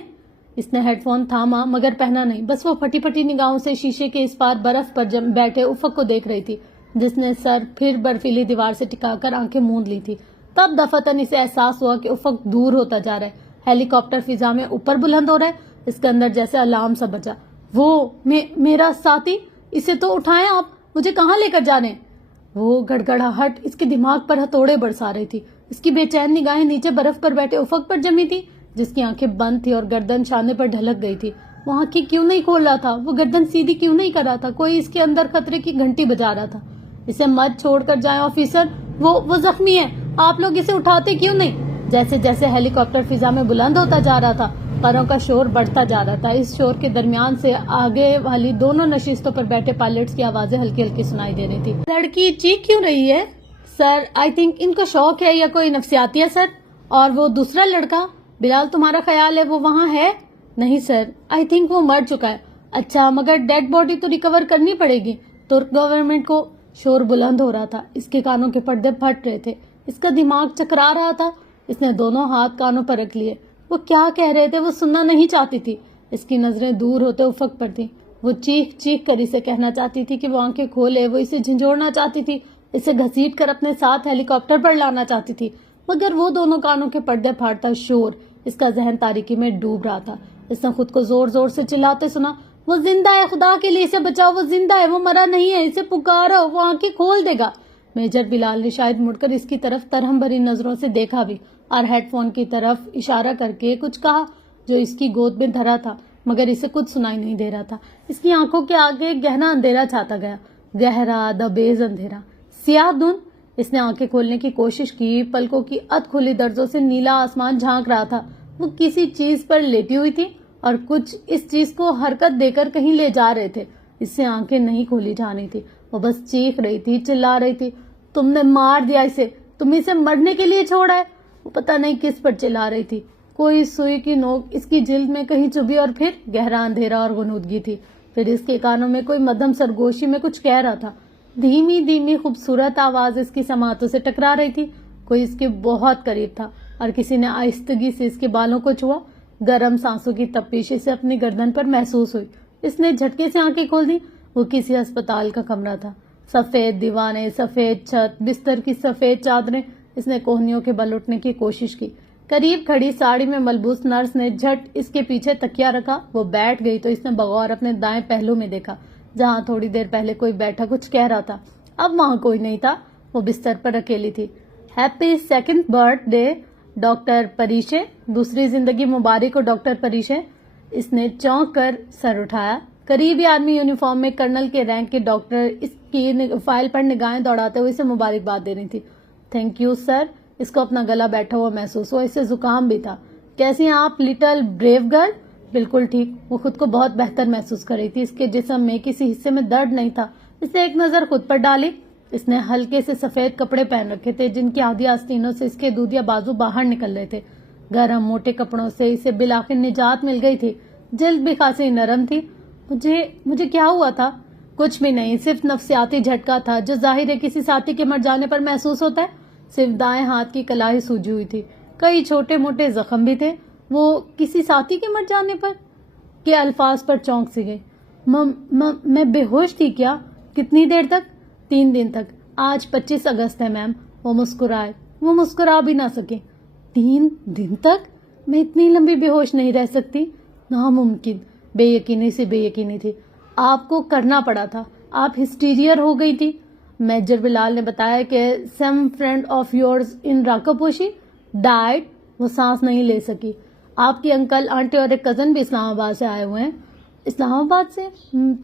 इसने हेडफोन थामा मगर पहना नहीं, बस वो फटी फटी निगाहों से शीशे के इस पार बर्फ पर बैठे उफ़क को देख रही थी, जिसने सर फिर बर्फीली दीवार से टिकाकर आंखें मूंद ली थी। तब दफातन इसे एहसास हुआ कि उफ़क दूर होता जा रहा है। हेलीकॉप्टर फिजा में ऊपर बुलंद हो रहा है। इसके अंदर जैसे अलार्म सा बजा। वो मेरा साथी, इसे तो उठाएं आप, मुझे कहाँ लेकर जा रहे हैं? वो गड़गड़ाहट इसके दिमाग पर हथौड़े बरसा रही थी। इसकी बेचैन निगाहें नीचे बर्फ पर बैठे उफ़क पर जमी थी, जिसकी आंखें बंद थी और गर्दन शाने पर ढलक गई थी। वो आंखें क्यों नहीं खोल रहा था? वो गर्दन सीधी क्यों नहीं कर रहा था? कोई इसके अंदर खतरे की घंटी बजा रहा था। इसे मत छोड़कर जाएं ऑफिसर, वो जख्मी है, आप लोग इसे उठाते क्यों नहीं? जैसे जैसे हेलीकॉप्टर फिजा में बुलंद होता जा रहा था, परों का शोर बढ़ता जा रहा था। इस शोर के दरमियान से आगे वाली दोनों नशिस्तों पर बैठे पायलट्स की आवाजें हल्की हल्की सुनाई दे रही थी। लड़की चीख क्यों रही है? सर, आई थिंक इनको शौक है या कोई नफ्सियाती है सर। और वो दूसरा लड़का बिलाल, तुम्हारा ख्याल है वो वहाँ है? नहीं सर, आई थिंक वो मर चुका है। अच्छा, मगर डेड बॉडी तो रिकवर करनी पड़ेगी तुर्क गवर्नमेंट को। शोर बुलंद हो रहा था, इसके कानों के पर्दे फट रहे थे, इसका दिमाग चकरा रहा था। इसने दोनों हाथ कानों पर रख लिए। वो क्या कह रहे थे वो सुनना नहीं चाहती थी। इसकी नजरें दूर होते उफ़क पर थी। وہ چیخ چیخ کر اسے کہنا چاہتی تھی کہ وہ آنکھیں کھولے، وہ اسے جھنجھوڑنا چاہتی تھی، اسے گھسیٹ کر اپنے ساتھ ہیلی کاپٹر پر لانا چاہتی تھی، مگر وہ دونوں کانوں کے پردے پھاڑتا شور اس کا ذہن تاریکی میں ڈوب رہا تھا۔ اس نے خود کو زور زور سے چلاتے سنا، وہ زندہ ہے، خدا کے لیے اسے بچاؤ، وہ زندہ ہے، وہ مرا نہیں ہے، اسے پکارو، وہ آنکھیں کھول دے گا۔ میجر بلال نے شاید مڑ کر اس کی طرف ترہم بھری نظروں سے دیکھا بھی اور ہیڈ فون کی طرف اشارہ کر کے کچھ کہا جو اس کی گود میں دھرا تھا، مگر اسے کچھ سنائی نہیں دے رہا تھا۔ اس کی آنکھوں کے آگے گہنا اندھیرا چھاتا گیا، گہرا دبیز اندھیرا، سیاہ دھند۔ اس نے آنکھیں کھولنے کی کوشش کی، پلکوں کی ادھ کھلی درزوں سے نیلا آسمان جھانک رہا تھا۔ وہ کسی چیز پر لیٹی ہوئی تھی اور کچھ اس چیز کو حرکت دے کر کہیں لے جا رہے تھے۔ اس سے آنکھیں نہیں کھولی جانی تھی، وہ بس چیخ رہی تھی، چلا رہی تھی، تم نے مار دیا اسے، تم اسے مرنے کے لیے چھوڑا ہے۔ وہ پتہ نہیں کس پر چلا رہی تھی، کوئی سوئی کی نوک اس کی جلد میں کہیں چبھی اور پھر گہرا اندھیرا اور غنودگی تھی۔ پھر اس کے کانوں میں کوئی مدھم سرگوشی میں کچھ کہہ رہا تھا، دھیمی دھیمی خوبصورت آواز اس کی سماعتوں سے ٹکرا رہی تھی۔ کوئی اس کے بہت قریب تھا اور کسی نے آہستگی سے اس کے بالوں کو چھوا، گرم سانسوں کی تپش اسے اپنی گردن پر محسوس ہوئی۔ اس نے جھٹکے سے آنکھیں کھول دی۔ وہ کسی ہسپتال کا کمرہ تھا، سفید دیوانے، سفید چھت، بستر کی سفید چادریں۔ اس نے کوہنیوں کے بل اٹھنے کی کوشش کی۔ قریب کھڑی ساڑی میں ملبوس نرس نے جھٹ اس کے پیچھے تکیہ رکھا، وہ بیٹھ گئی تو اس نے بغور اپنے دائیں پہلو میں دیکھا جہاں تھوڑی دیر پہلے کوئی بیٹھا کچھ کہہ رہا تھا۔ اب وہاں کوئی نہیں تھا، وہ بستر پر اکیلی تھی۔ Happy second birthday doctor Pareeshay, دوسری زندگی مبارک ہو ڈاکٹر پریشے۔ اس نے چونک کر سر اٹھایا۔ قریبی آدمی یونیفارم میں کرنل کے رینک کے ڈاکٹر اس کی فائل پر نگاہیں دوڑاتے ہوئے اسے مبارکباد دے رہی تھی۔ Thank you sir. اس کو اپنا گلا بیٹھا ہوا محسوس ہوا، اسے زکام بھی تھا۔ کیسی ہیں آپ لٹل بریو گرل؟ بالکل ٹھیک۔ وہ خود کو بہت بہتر محسوس کر رہی تھی، اس کے جسم میں کسی حصے میں درد نہیں تھا۔ اس نے ایک نظر خود پر ڈالی۔ اس نے ہلکے سے سفید کپڑے پہن رکھے تھے جن کی آدھی آستینوں سے اس کے دودھیا بازو باہر نکل رہے تھے۔ گرم موٹے کپڑوں سے اسے بالآخر نجات مل گئی تھی۔ جلد بھی خاصی نرم تھی۔ مجھے کیا ہوا تھا؟ کچھ بھی نہیں، صرف نفسیاتی جھٹکا تھا جو ظاہر ہے کسی ساتھی کے مر جانے پر محسوس ہوتا ہے۔ صرف دائیں ہاتھ کی کلائی سوجی ہوئی تھی، کئی چھوٹے موٹے زخم بھی تھے۔ وہ کسی ساتھی کے مر جانے پر کے الفاظ پر چونک سی گئی۔ میں بے ہوش تھی کیا؟ کتنی دیر تک؟ 3 دن تک۔ آج 25 اگست ہے میم۔ وہ مسکرائے، وہ مسکرا بھی نہ سکے۔ 3 دن تک؟ میں اتنی لمبی بے ہوش نہیں رہ سکتی، ناممکن۔ بے یقینی سے بے یقینی تھی۔ آپ کو کرنا پڑا تھا، آپ ہسٹیریئر ہو گئی تھی۔ میجر بلال نے بتایا کہ some friend of yours in Rakaposhi died. وہ سانس نہیں لے سکی۔ آپ کے انکل، آنٹی اور ایک کزن بھی اسلام آباد سے آئے ہوئے ہیں۔ اسلام آباد سے؟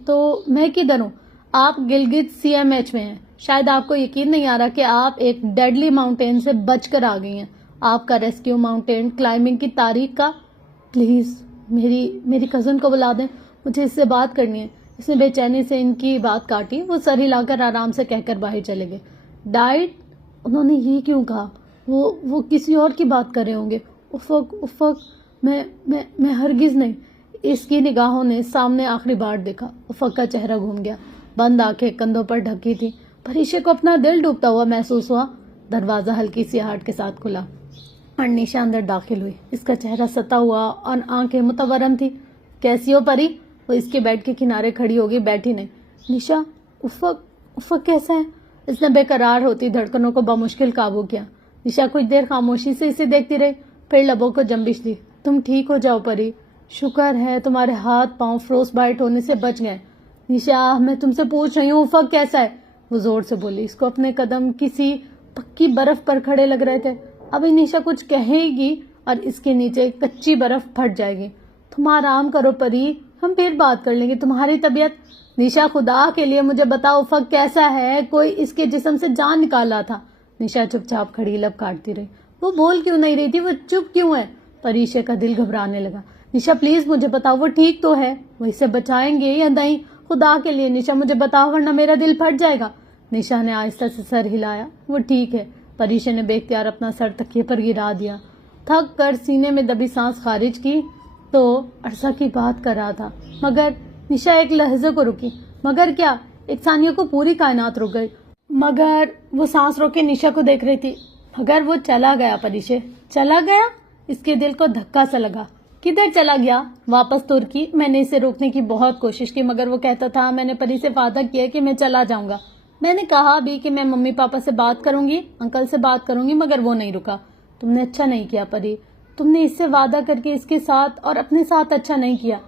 تو میں کدھر ہوں؟ آپ گلگت CMH میں ہیں۔ شاید آپ کو یقین نہیں آ رہا کہ آپ ایک ڈیڈلی ماؤنٹین سے بچ کر آ گئی ہیں۔ آپ کا ریسکیو ماؤنٹین کلائمبنگ کی تاریخ کا۔ پلیز میری کزن کو بلا دیں، مجھے اس سے بات کرنی ہے۔ اس نے بے چینی سے ان کی بات کاٹی۔ وہ سر ہلا کر آرام سے کہہ کر باہر چلے گئے۔ ڈائٹ؟ انہوں نے یہ کیوں کہا؟ وہ کسی اور کی بات کر رہے ہوں گے۔ افق میں ہرگز نہیں۔ اس کی نگاہوں نے سامنے آخری بار دیکھا۔ افق کا چہرہ گھوم گیا، بند آنکھیں کندھوں پر ڈھکی تھی۔ پریشے کو اپنا دل ڈوبتا ہوا محسوس ہوا۔ دروازہ ہلکی سی آہٹ کے ساتھ کھلا اور نیشا اندر داخل ہوئی۔ اس کا چہرہ ستا ہوا اور آنکھیں متورم تھی۔ کیسی ہو پری؟ وہ اس کے بیڈ کے کنارے کھڑی ہوگی، بیٹھی نہیں۔ نیشا، افق کیسا ہے؟ اس نے بے قرار ہوتی دھڑکنوں کو بمشکل قابو کیا۔ نیشا کچھ دیر خاموشی سے اسے دیکھتی رہی، پھر لبوں کو جنبش دی۔ تم ٹھیک ہو جاؤ پری، شکر ہے تمہارے ہاتھ پاؤں فروس بائٹ ہونے سے بچ گئے۔ نیشا، میں تم سے پوچھ رہی ہوں افق کیسا ہے؟ وہ زور سے بولی۔ اس کو اپنے قدم کسی پکی برف پر کھڑے لگ رہے تھے۔ ابھی نیشا کچھ کہے گی اور اس کے نیچے کچی برف پھٹ جائے گی۔ تم آرام کرو پری، ہم پھر بات کر لیں گے۔ تمہاری طبیعت؟ نیشا، خدا کے لیے مجھے بتاؤ افق کیسا ہے؟ کوئی اس کے جسم سے جان نکال رہا تھا۔ نیشا چپ چاپ کھڑی، لب کاٹتی رہی۔ وہ بول کیوں نہیں رہی تھی؟ وہ چپ کیوں ہے؟ پریشے کا دل گھبرانے لگا۔ نیشا پلیز مجھے بتاؤ، وہ ٹھیک تو ہے؟ وہ اسے بچائیں گے یا نہیں؟ خدا کے لیے نیشا مجھے بتاؤ ورنہ میرا دل پھٹ جائے گا۔ نیشا نے آہستہ سے سر ہلایا۔ وہ ٹھیک ہے۔ پریشے نے بے اختیار اپنا سر تکیے پر گرا دیا، تھک کر سینے میں دبی سانس خارج کی تو عرصہ کی بات کر رہا تھا۔ مگر نیشا ایک لحظے کو رکی۔ مگر کیا؟ ایک ثانیہ کو پوری کائنات رک گئی۔ مگر وہ سانس روکے نیشا کو دیکھ رہی تھی۔ مگر وہ چلا گیا پریشے، چلا گیا۔ اس کے دل کو دھکا سا لگا۔ किधर चला गया? वापस तुर्की। मैंने इसे रोकने की बहुत कोशिश की मगर वो कहता था मैंने परी से वादा किया कि मैं चला जाऊंगा। मैंने कहा भी कि मैं मम्मी पापा से बात करूंगी, अंकल से बात करूंगी, मगर वो नहीं रुका। तुमने अच्छा नहीं किया परी, तुमने इससे वादा करके इसके साथ और अपने साथ अच्छा नहीं किया।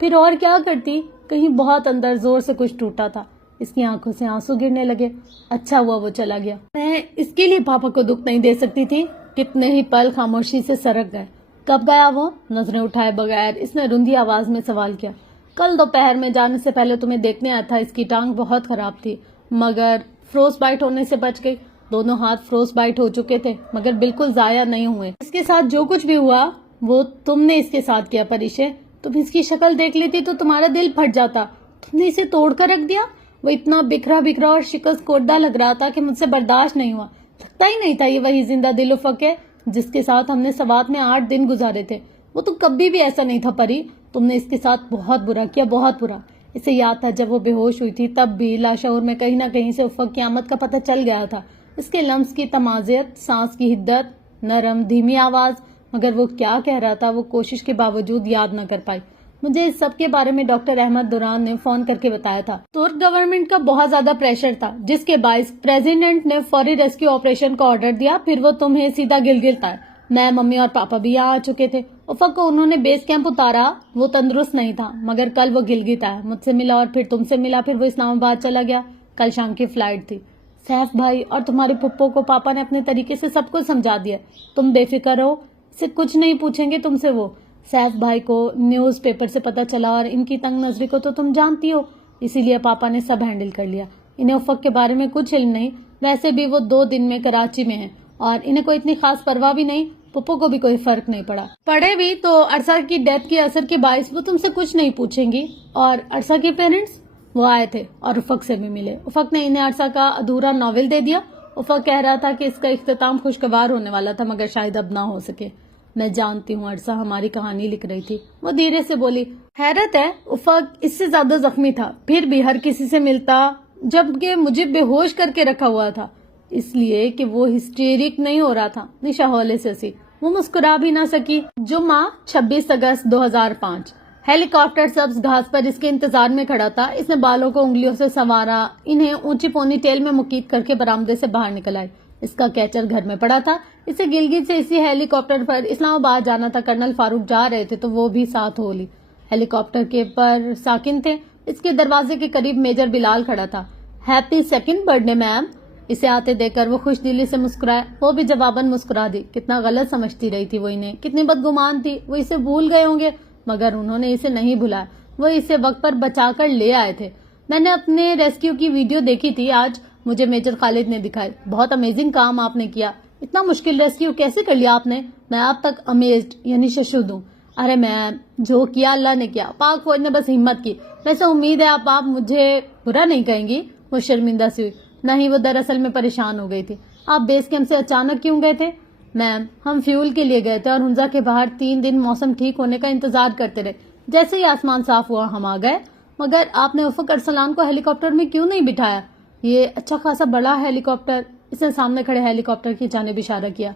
फिर और क्या करती? कहीं बहुत अंदर जोर से कुछ टूटा था। इसकी आंखों से आंसू गिरने लगे। अच्छा हुआ वो चला गया, मैं इसके लिए पापा को दुख नहीं दे सकती थी। कितने ही पल खामोशी से सरक गए। कब गया वो? नजरें उठाए बगैर इसने रुंधी आवाज में सवाल किया। कल दोपहर में जाने से पहले तुम्हें देखने आया था। इसकी टांग बहुत खराब थी मगर फ्रोस्ट बाइट होने से बच गई। दोनों हाथ फ्रोस्ट बाइट हो चुके थे मगर बिल्कुल जाया नहीं हुए। इसके साथ जो कुछ भी हुआ वो तुमने इसके साथ किया परिशे। तुम इसकी शक्ल देख लेती तो तुम्हारा दिल फट जाता। तुमने इसे तोड़ कर रख दिया। वो इतना बिखरा बिखरा और शिकस्त कोर्दा लग रहा था कि मुझसे बर्दाश्त नहीं हुआ। लगता ही नहीं था ये वही जिंदा दिल उफक है जिसके साथ हमने सवात में 8 दिन गुजारे थे। वो तो कभी भी ऐसा नहीं था परी। तुमने इसके साथ बहुत बुरा किया, बहुत बुरा। इसे याद था जब वो बेहोश हुई थी तब भी लाशौर में कहीं ना कहीं से उफक की आमद का पता चल गया था। इसके लम्स की तमाजियत, सांस की हिद्दत, नरम धीमी आवाज, मगर वो क्या कह रहा था वो कोशिश के बावजूद याद न कर पाई। मुझे इस सब के बारे में डॉक्टर अहमद दुरान ने फोन करके बताया था। तुर्क गवर्नमेंट का बहुत ज्यादा प्रेशर था जिसके बायस प्रेसिडेंट ने फौरी रेस्क्यू ऑपरेशन का ऑर्डर दिया। फिर वो तुम्हें सीधा गिलगित आए। मैं, मम्मी और पापा भी यहाँ आ चुके थे। उफक को उन्होंने बेस कैंप उतारा। वो तंदुरुस्त नहीं था मगर कल वो गिलगित आया, मुझसे मिला और फिर तुमसे मिला। फिर वो इस्लामाबाद चला गया। कल शाम की फ्लाइट थी। सैफ भाई और तुम्हारे पप्पो को पापा ने अपने तरीके से सब कुछ समझा दिया। तुम बेफिक्र हो, इसे कुछ नहीं पूछेंगे तुमसे। वो सैफ भाई को न्यूज पेपर से पता चला और इनकी तंग नजरी को तो तुम जानती हो, इसीलिए पापा ने सब हैंडल कर लिया। इन्हें उफक के बारे में कुछ इल्म नहीं। वैसे भी वो 2 दिन में कराची में है और इन्हें कोई इतनी खास परवाह भी नहीं। पप्पो को भी कोई फर्क नहीं पड़ा। पड़े भी तो अरसा की डेथ के असर के बायस वो तुमसे कुछ नहीं पूछेंगी। और अरसा के पेरेंट्स वो आए थे और उफक से भी मिले। उफक ने इन्हें अरसा का अधूरा नॉवेल दे दिया। उफक कह रहा था कि इसका इख्तिताम खुशगवार होने वाला था मगर शायद अब ना हो सके। मैं जानती हूँ अरसा हमारी कहानी लिख रही थी, वो धीरे से बोली। हैरत है, उफक इससे ज्यादा जख्मी था फिर भी हर किसी से मिलता जबकि मुझे बेहोश करके रखा हुआ था, इसलिए कि वो हिस्टेरिक नहीं हो रहा था। निशा हौले से हंसी। वो मुस्कुरा भी ना सकी। जुम्मा 26 अगस्त 2005। हेलीकॉप्टर सब्ज घास पर इसके इंतजार में खड़ा था। इसने बालों को उंगलियों से संवारा, इन्हें ऊंची पोनी टेल में मुकीद करके बरामदे से बाहर निकल आई। इसका कैचर घर में पड़ा था। इसे गिलगित से इसी हेलीकॉप्टर पर इस्लामाबाद जाना था। कर्नल फारूक जा रहे थे तो वो भी साथ हो ली। हेलीकॉप्टर के पर साकिन थे। इसके दरवाजे के करीब मेजर बिलाल खड़ा था। Happy 2nd birthday ma'am. इसे आते देखकर वो खुश दिली से मुस्कुराए। वो भी जवाबन मुस्कुरा दी। कितना गलत समझती रही थी वो इन्हें, कितनी बदगुमान थी। वो इसे भूल गए होंगे मगर उन्होंने इसे नहीं भुलाया। वो इसे वक्त पर बचाकर ले आए थे। मैंने अपने रेस्क्यू की वीडियो देखी थी आज, मुझे मेजर खालिद ने दिखाई। बहुत अमेजिंग काम आपने किया। इतना मुश्किल रेस्क्यू कैसे कर लिया आपने? मैं आप तक अमेज्ड यानी शशुद हूँ। अरे मैम, जो किया अल्लाह ने किया, पाक फौज ने बस हिम्मत की। वैसे उम्मीद है आप मुझे बुरा नहीं कहेंगी। वो शर्मिंदा सी हुई। नहीं, वो दरअसल में परेशान हो गई थी। आप बेस कैंप से अचानक क्यों गए थे? मैम, हम फ्यूल के लिए गए थे और हुंजा के बाहर 3 दिन मौसम ठीक होने का इंतजार करते रहे। जैसे ही आसमान साफ हुआ हम आ गए। मगर आपने उफक अरसलान को हेलीकॉप्टर में क्यों नहीं बिठाया? ये अच्छा खासा बड़ा हेलीकॉप्टर। इसने सामने खड़े हेलीकॉप्टर की जानिब इशारा किया।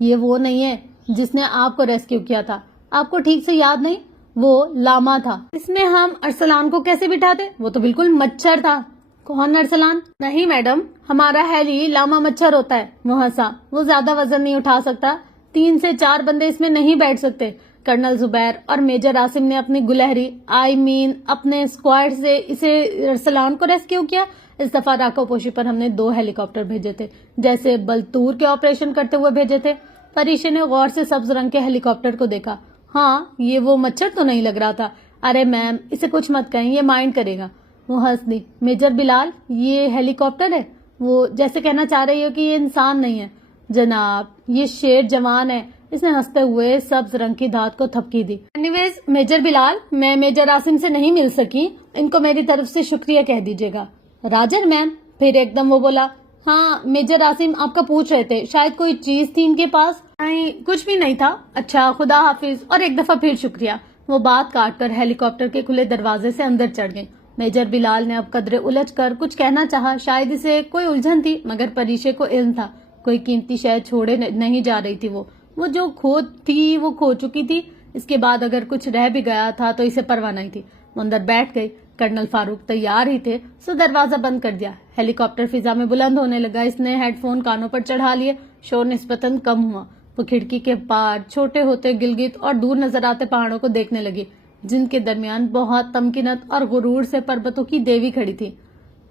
ये वो नहीं है जिसने आपको रेस्क्यू किया था। आपको ठीक से याद नहीं? वो लामा था। इसमें हम अरसलान को कैसे बिठाते? वो तो बिल्कुल मच्छर था। कौन अरसलान? नहीं मैडम, हमारा हेली लामा मच्छर होता है। वो हंसा। वो ज्यादा वजन नहीं उठा सकता। 3 से 4 बंदे इसमें नहीं बैठ सकते। कर्नल जुबैर और मेजर आसिम ने अपनी गुलहरी अपने स्क्वाड से इसे अरसलान को रेस्क्यू किया। इस दफा राको पोशी पर हमने 2 हेलीकॉप्टर भेजे थे, जैसे बलतूर के ऑपरेशन करते हुए भेजे थे। परीशे ने गौर से सब्ज रंग के हेलीकॉप्टर को देखा। हाँ, ये वो मच्छर तो नहीं लग रहा था। अरे मैम, इसे कुछ मत कहें, ये माइंड करेगा। वो हंस दी। मेजर बिलाल, ये हेलीकॉप्टर है? वो जैसे कहना चाह रही हो कि ये इंसान नहीं है। जनाब, ये शेर जवान है। इसने हंसते हुए सब्ज रंग की धात को थपकी दी। एनीवेज मेजर बिलाल, मैं मेजर आसिम से नहीं मिल सकी। इनको मेरी तरफ से शुक्रिया कह दीजिएगा। राजर मैम, फिर एकदम वो बोला। हाँ, मेजर आसिम आपका पूछ रहे थे, शायद कोई चीज थी इनके पास। नहीं, कुछ भी नहीं था। अच्छा, खुदा हाफिज और एक दफा फिर शुक्रिया। वो बात काट कर हेलीकॉप्टर के खुले दरवाजे से अंदर चढ़ गई। मेजर बिलाल ने अब कदरे उलझ कर कुछ कहना चाहा। शायद इसे कोई उलझन थी मगर परीशे को इल्म था कोई कीमती शय छोड़े नहीं जा रही थी। वो जो खो थी वो खो चुकी थी। اس کے بعد اگر کچھ رہ بھی گیا تھا تو اسے پرواہ نہیں تھی. وہ اندر بیٹھ گئی. کرنل فاروق تیار ہی تھے سو دروازہ بند کر دیا. ہیلی کاپٹر فضا میں بلند ہونے لگا. اس نے ہیڈ فون کانوں پر چڑھا لیے. شور نسبتاً کم ہوا. وہ کھڑکی کے پار چھوٹے ہوتے گلگت اور دور نظر آتے پہاڑوں کو دیکھنے لگی جن کے درمیان بہت تمکنت اور غرور سے پربتوں کی دیوی کھڑی تھی.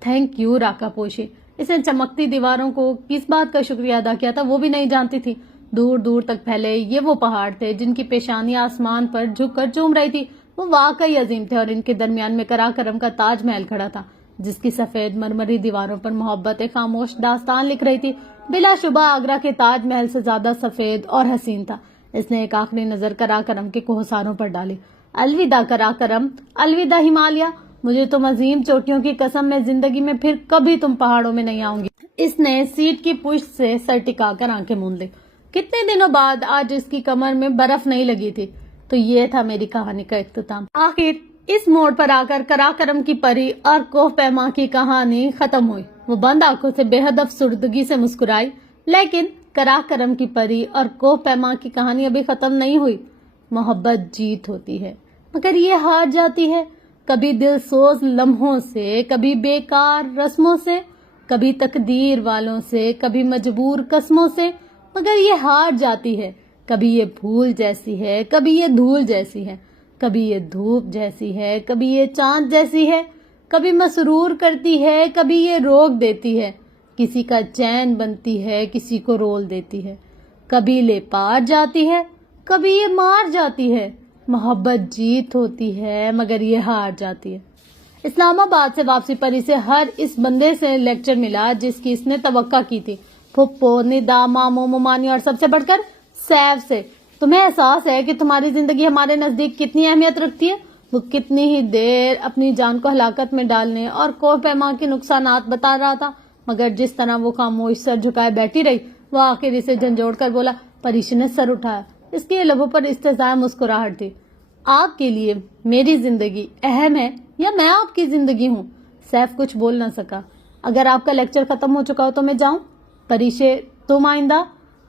تھینک یو راکا پوشی. اس نے چمکتی دیواروں کو کس بات کا شکریہ ادا کیا تھا وہ بھی نہیں جانتی تھی. دور دور تک پھیلے یہ وہ پہاڑ تھے جن کی پیشانیاں آسمان پر جھک کر چوم رہی تھی. وہ واقعی عظیم تھے اور ان کے درمیان میں کراکرم کا تاج محل کھڑا تھا جس کی سفید مرمری دیواروں پر محبت ایک خاموش داستان لکھ رہی تھی. بلا شبہ آگرہ کے تاج محل سے زیادہ سفید اور حسین تھا. اس نے ایک آخری نظر کراکرم کے کوہساروں پر ڈالی. الوداع کراکرم، الوداع ہمالیہ. مجھے تم عظیم چوٹیوں کی قسم، میں زندگی میں پھر کبھی تم پہاڑوں میں نہیں آؤں گی. اس نے سیٹ کی پشت سے سر ٹکا کر آنکھیں موند لی. کتنے دنوں بعد آج اس کی کمر میں برف نہیں لگی تھی. تو یہ تھا میری کہانی کا اختتام. آخر اس موڑ پر آ کر کراکرم کی پری اور کوہ پیما کی کہانی ختم ہوئی. وہ بند آنکھوں سے بے حد افسردگی سے مسکرائی. لیکن کراکرم کی پری اور کوہ پیما کی کہانی ابھی ختم نہیں ہوئی. محبت جیت ہوتی ہے مگر یہ ہار جاتی ہے. کبھی دل سوز لمحوں سے، کبھی بیکار رسموں سے، کبھی تقدیر والوں سے، کبھی مجبور قسموں سے، مگر یہ ہار جاتی ہے. کبھی یہ پھول جیسی ہے، کبھی یہ دھول جیسی ہے، کبھی یہ دھوپ جیسی ہے، کبھی یہ چاند جیسی ہے، کبھی مسرور کرتی ہے، کبھی یہ روک دیتی ہے. کسی کا چین بنتی ہے، کسی کو رول دیتی ہے. کبھی لے پار جاتی ہے، کبھی یہ مار جاتی ہے. محبت جیت ہوتی ہے مگر یہ ہار جاتی ہے. اسلام آباد سے واپسی پر اسے ہر اس بندے سے لیکچر ملا جس کی اس نے توقع کی تھی. پھپھو، ندا، ماموں، ممانی اور سب سے بڑھ کر سیف سے. تمہیں احساس ہے کہ تمہاری زندگی ہمارے نزدیک کتنی اہمیت رکھتی ہے؟ وہ کتنی ہی دیر اپنی جان کو ہلاکت میں ڈالنے اور کوہ پیما کے نقصانات بتا رہا تھا مگر جس طرح وہ خاموش سر جھکائے بیٹھی رہی وہ آخر اسے جھنجھوڑ کر بولا. پریش نے سر اٹھایا. اس کے لبوں پر استحضاء مسکراہٹ تھی. آپ کے لیے میری زندگی اہم ہے یا میں آپ کی زندگی ہوں؟ سیف کچھ بول نہ سکا. اگر آپ کا لیکچر ختم ہو چکا ہو تو میں جاؤں؟ پریشے، تم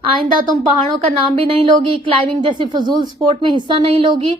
آئندہ تم پہاڑوں کا نام بھی نہیں لوگی، کلائمبنگ جیسی فضول سپورٹ میں حصہ نہیں لوگی،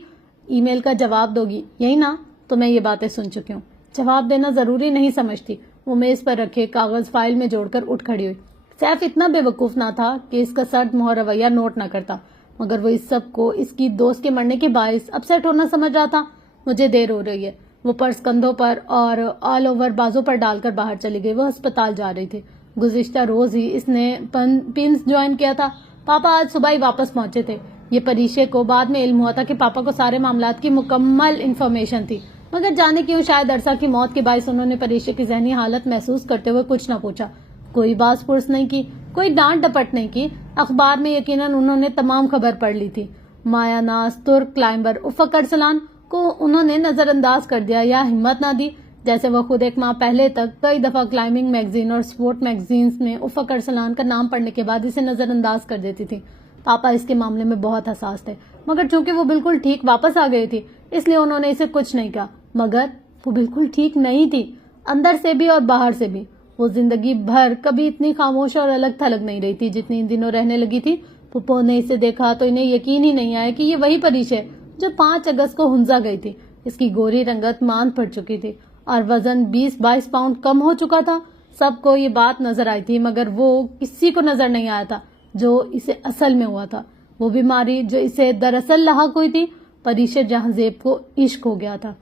ای میل کا جواب دوگی، یہی نا؟ تو میں یہ باتیں سن چکی ہوں. جواب دینا ضروری نہیں سمجھتی. وہ میز پر رکھے کاغذ فائل میں جوڑ کر اٹھ کھڑی ہوئی. سیف اتنا بے وقوف نہ تھا کہ اس کا سرد منہ رویہ نوٹ نہ کرتا مگر وہ اس سب کو اس کی دوست کے مرنے کے باعث اپسیٹ ہونا سمجھ رہا تھا. مجھے دیر ہو رہی ہے. وہ پرس کندھوں پر اور آل اوور بازو پر ڈال کر باہر چلی گئی. وہ ہسپتال جا رہی تھی. گزشتہ روز ہی اس نے پنس جوائن کیا تھا. پاپا آج صبح ہی واپس پہنچے تھے. یہ پریشے کو بعد میں علم ہوا تھا کہ پاپا کو سارے معاملات کی مکمل انفارمیشن تھی مگر جانے کیوں شاید عرصہ کی موت کے باعث انہوں نے پریشے کی ذہنی حالت محسوس کرتے ہوئے کچھ نہ پوچھا. کوئی باز پرس نہیں کی، کوئی ڈانٹ ڈپٹ نہیں کی. اخبار میں یقیناً انہوں نے تمام خبر پڑھ لی تھی. مایا ناز ترک کلائمبر افق ارسلان کو انہوں نے نظر انداز کر دیا یا ہمت نہ دی. جیسے وہ خود ایک ماہ پہلے تک کئی دفعہ کلائمبنگ میگزین اور سپورٹ میگزینز میں افق ارسلان کا نام پڑھنے کے بعد اسے نظر انداز کر دیتی تھی. پاپا اس کے معاملے میں بہت حساس تھے مگر چونکہ وہ بالکل ٹھیک واپس آ گئی تھی اس لیے انہوں نے اسے کچھ نہیں کہا. مگر وہ بالکل ٹھیک نہیں تھی، اندر سے بھی اور باہر سے بھی. وہ زندگی بھر کبھی اتنی خاموش اور الگ تھلگ نہیں رہی تھی جتنی ان دنوں رہنے لگی تھی. پھپھو نے اسے دیکھا تو انہیں یقین ہی نہیں آیا کہ یہ وہی پریش ہے جو 5 اگست کو ہنزا گئی تھی. اس کی گوری رنگت ماند پڑ چکی تھی اور وزن 20-22 پاؤنڈ کم ہو چکا تھا. سب کو یہ بات نظر آئی تھی مگر وہ کسی کو نظر نہیں آیا تھا جو اسے اصل میں ہوا تھا. وہ بیماری جو اسے دراصل لاحق ہوئی تھی. پریش جہاں زیب کو عشق ہو گیا تھا.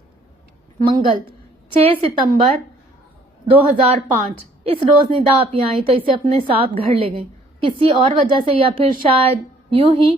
منگل 6 ستمبر 2005. اس روز ندا آپی آئی تو اسے اپنے ساتھ گھر لے گئی. کسی اور وجہ سے یا پھر شاید یوں ہی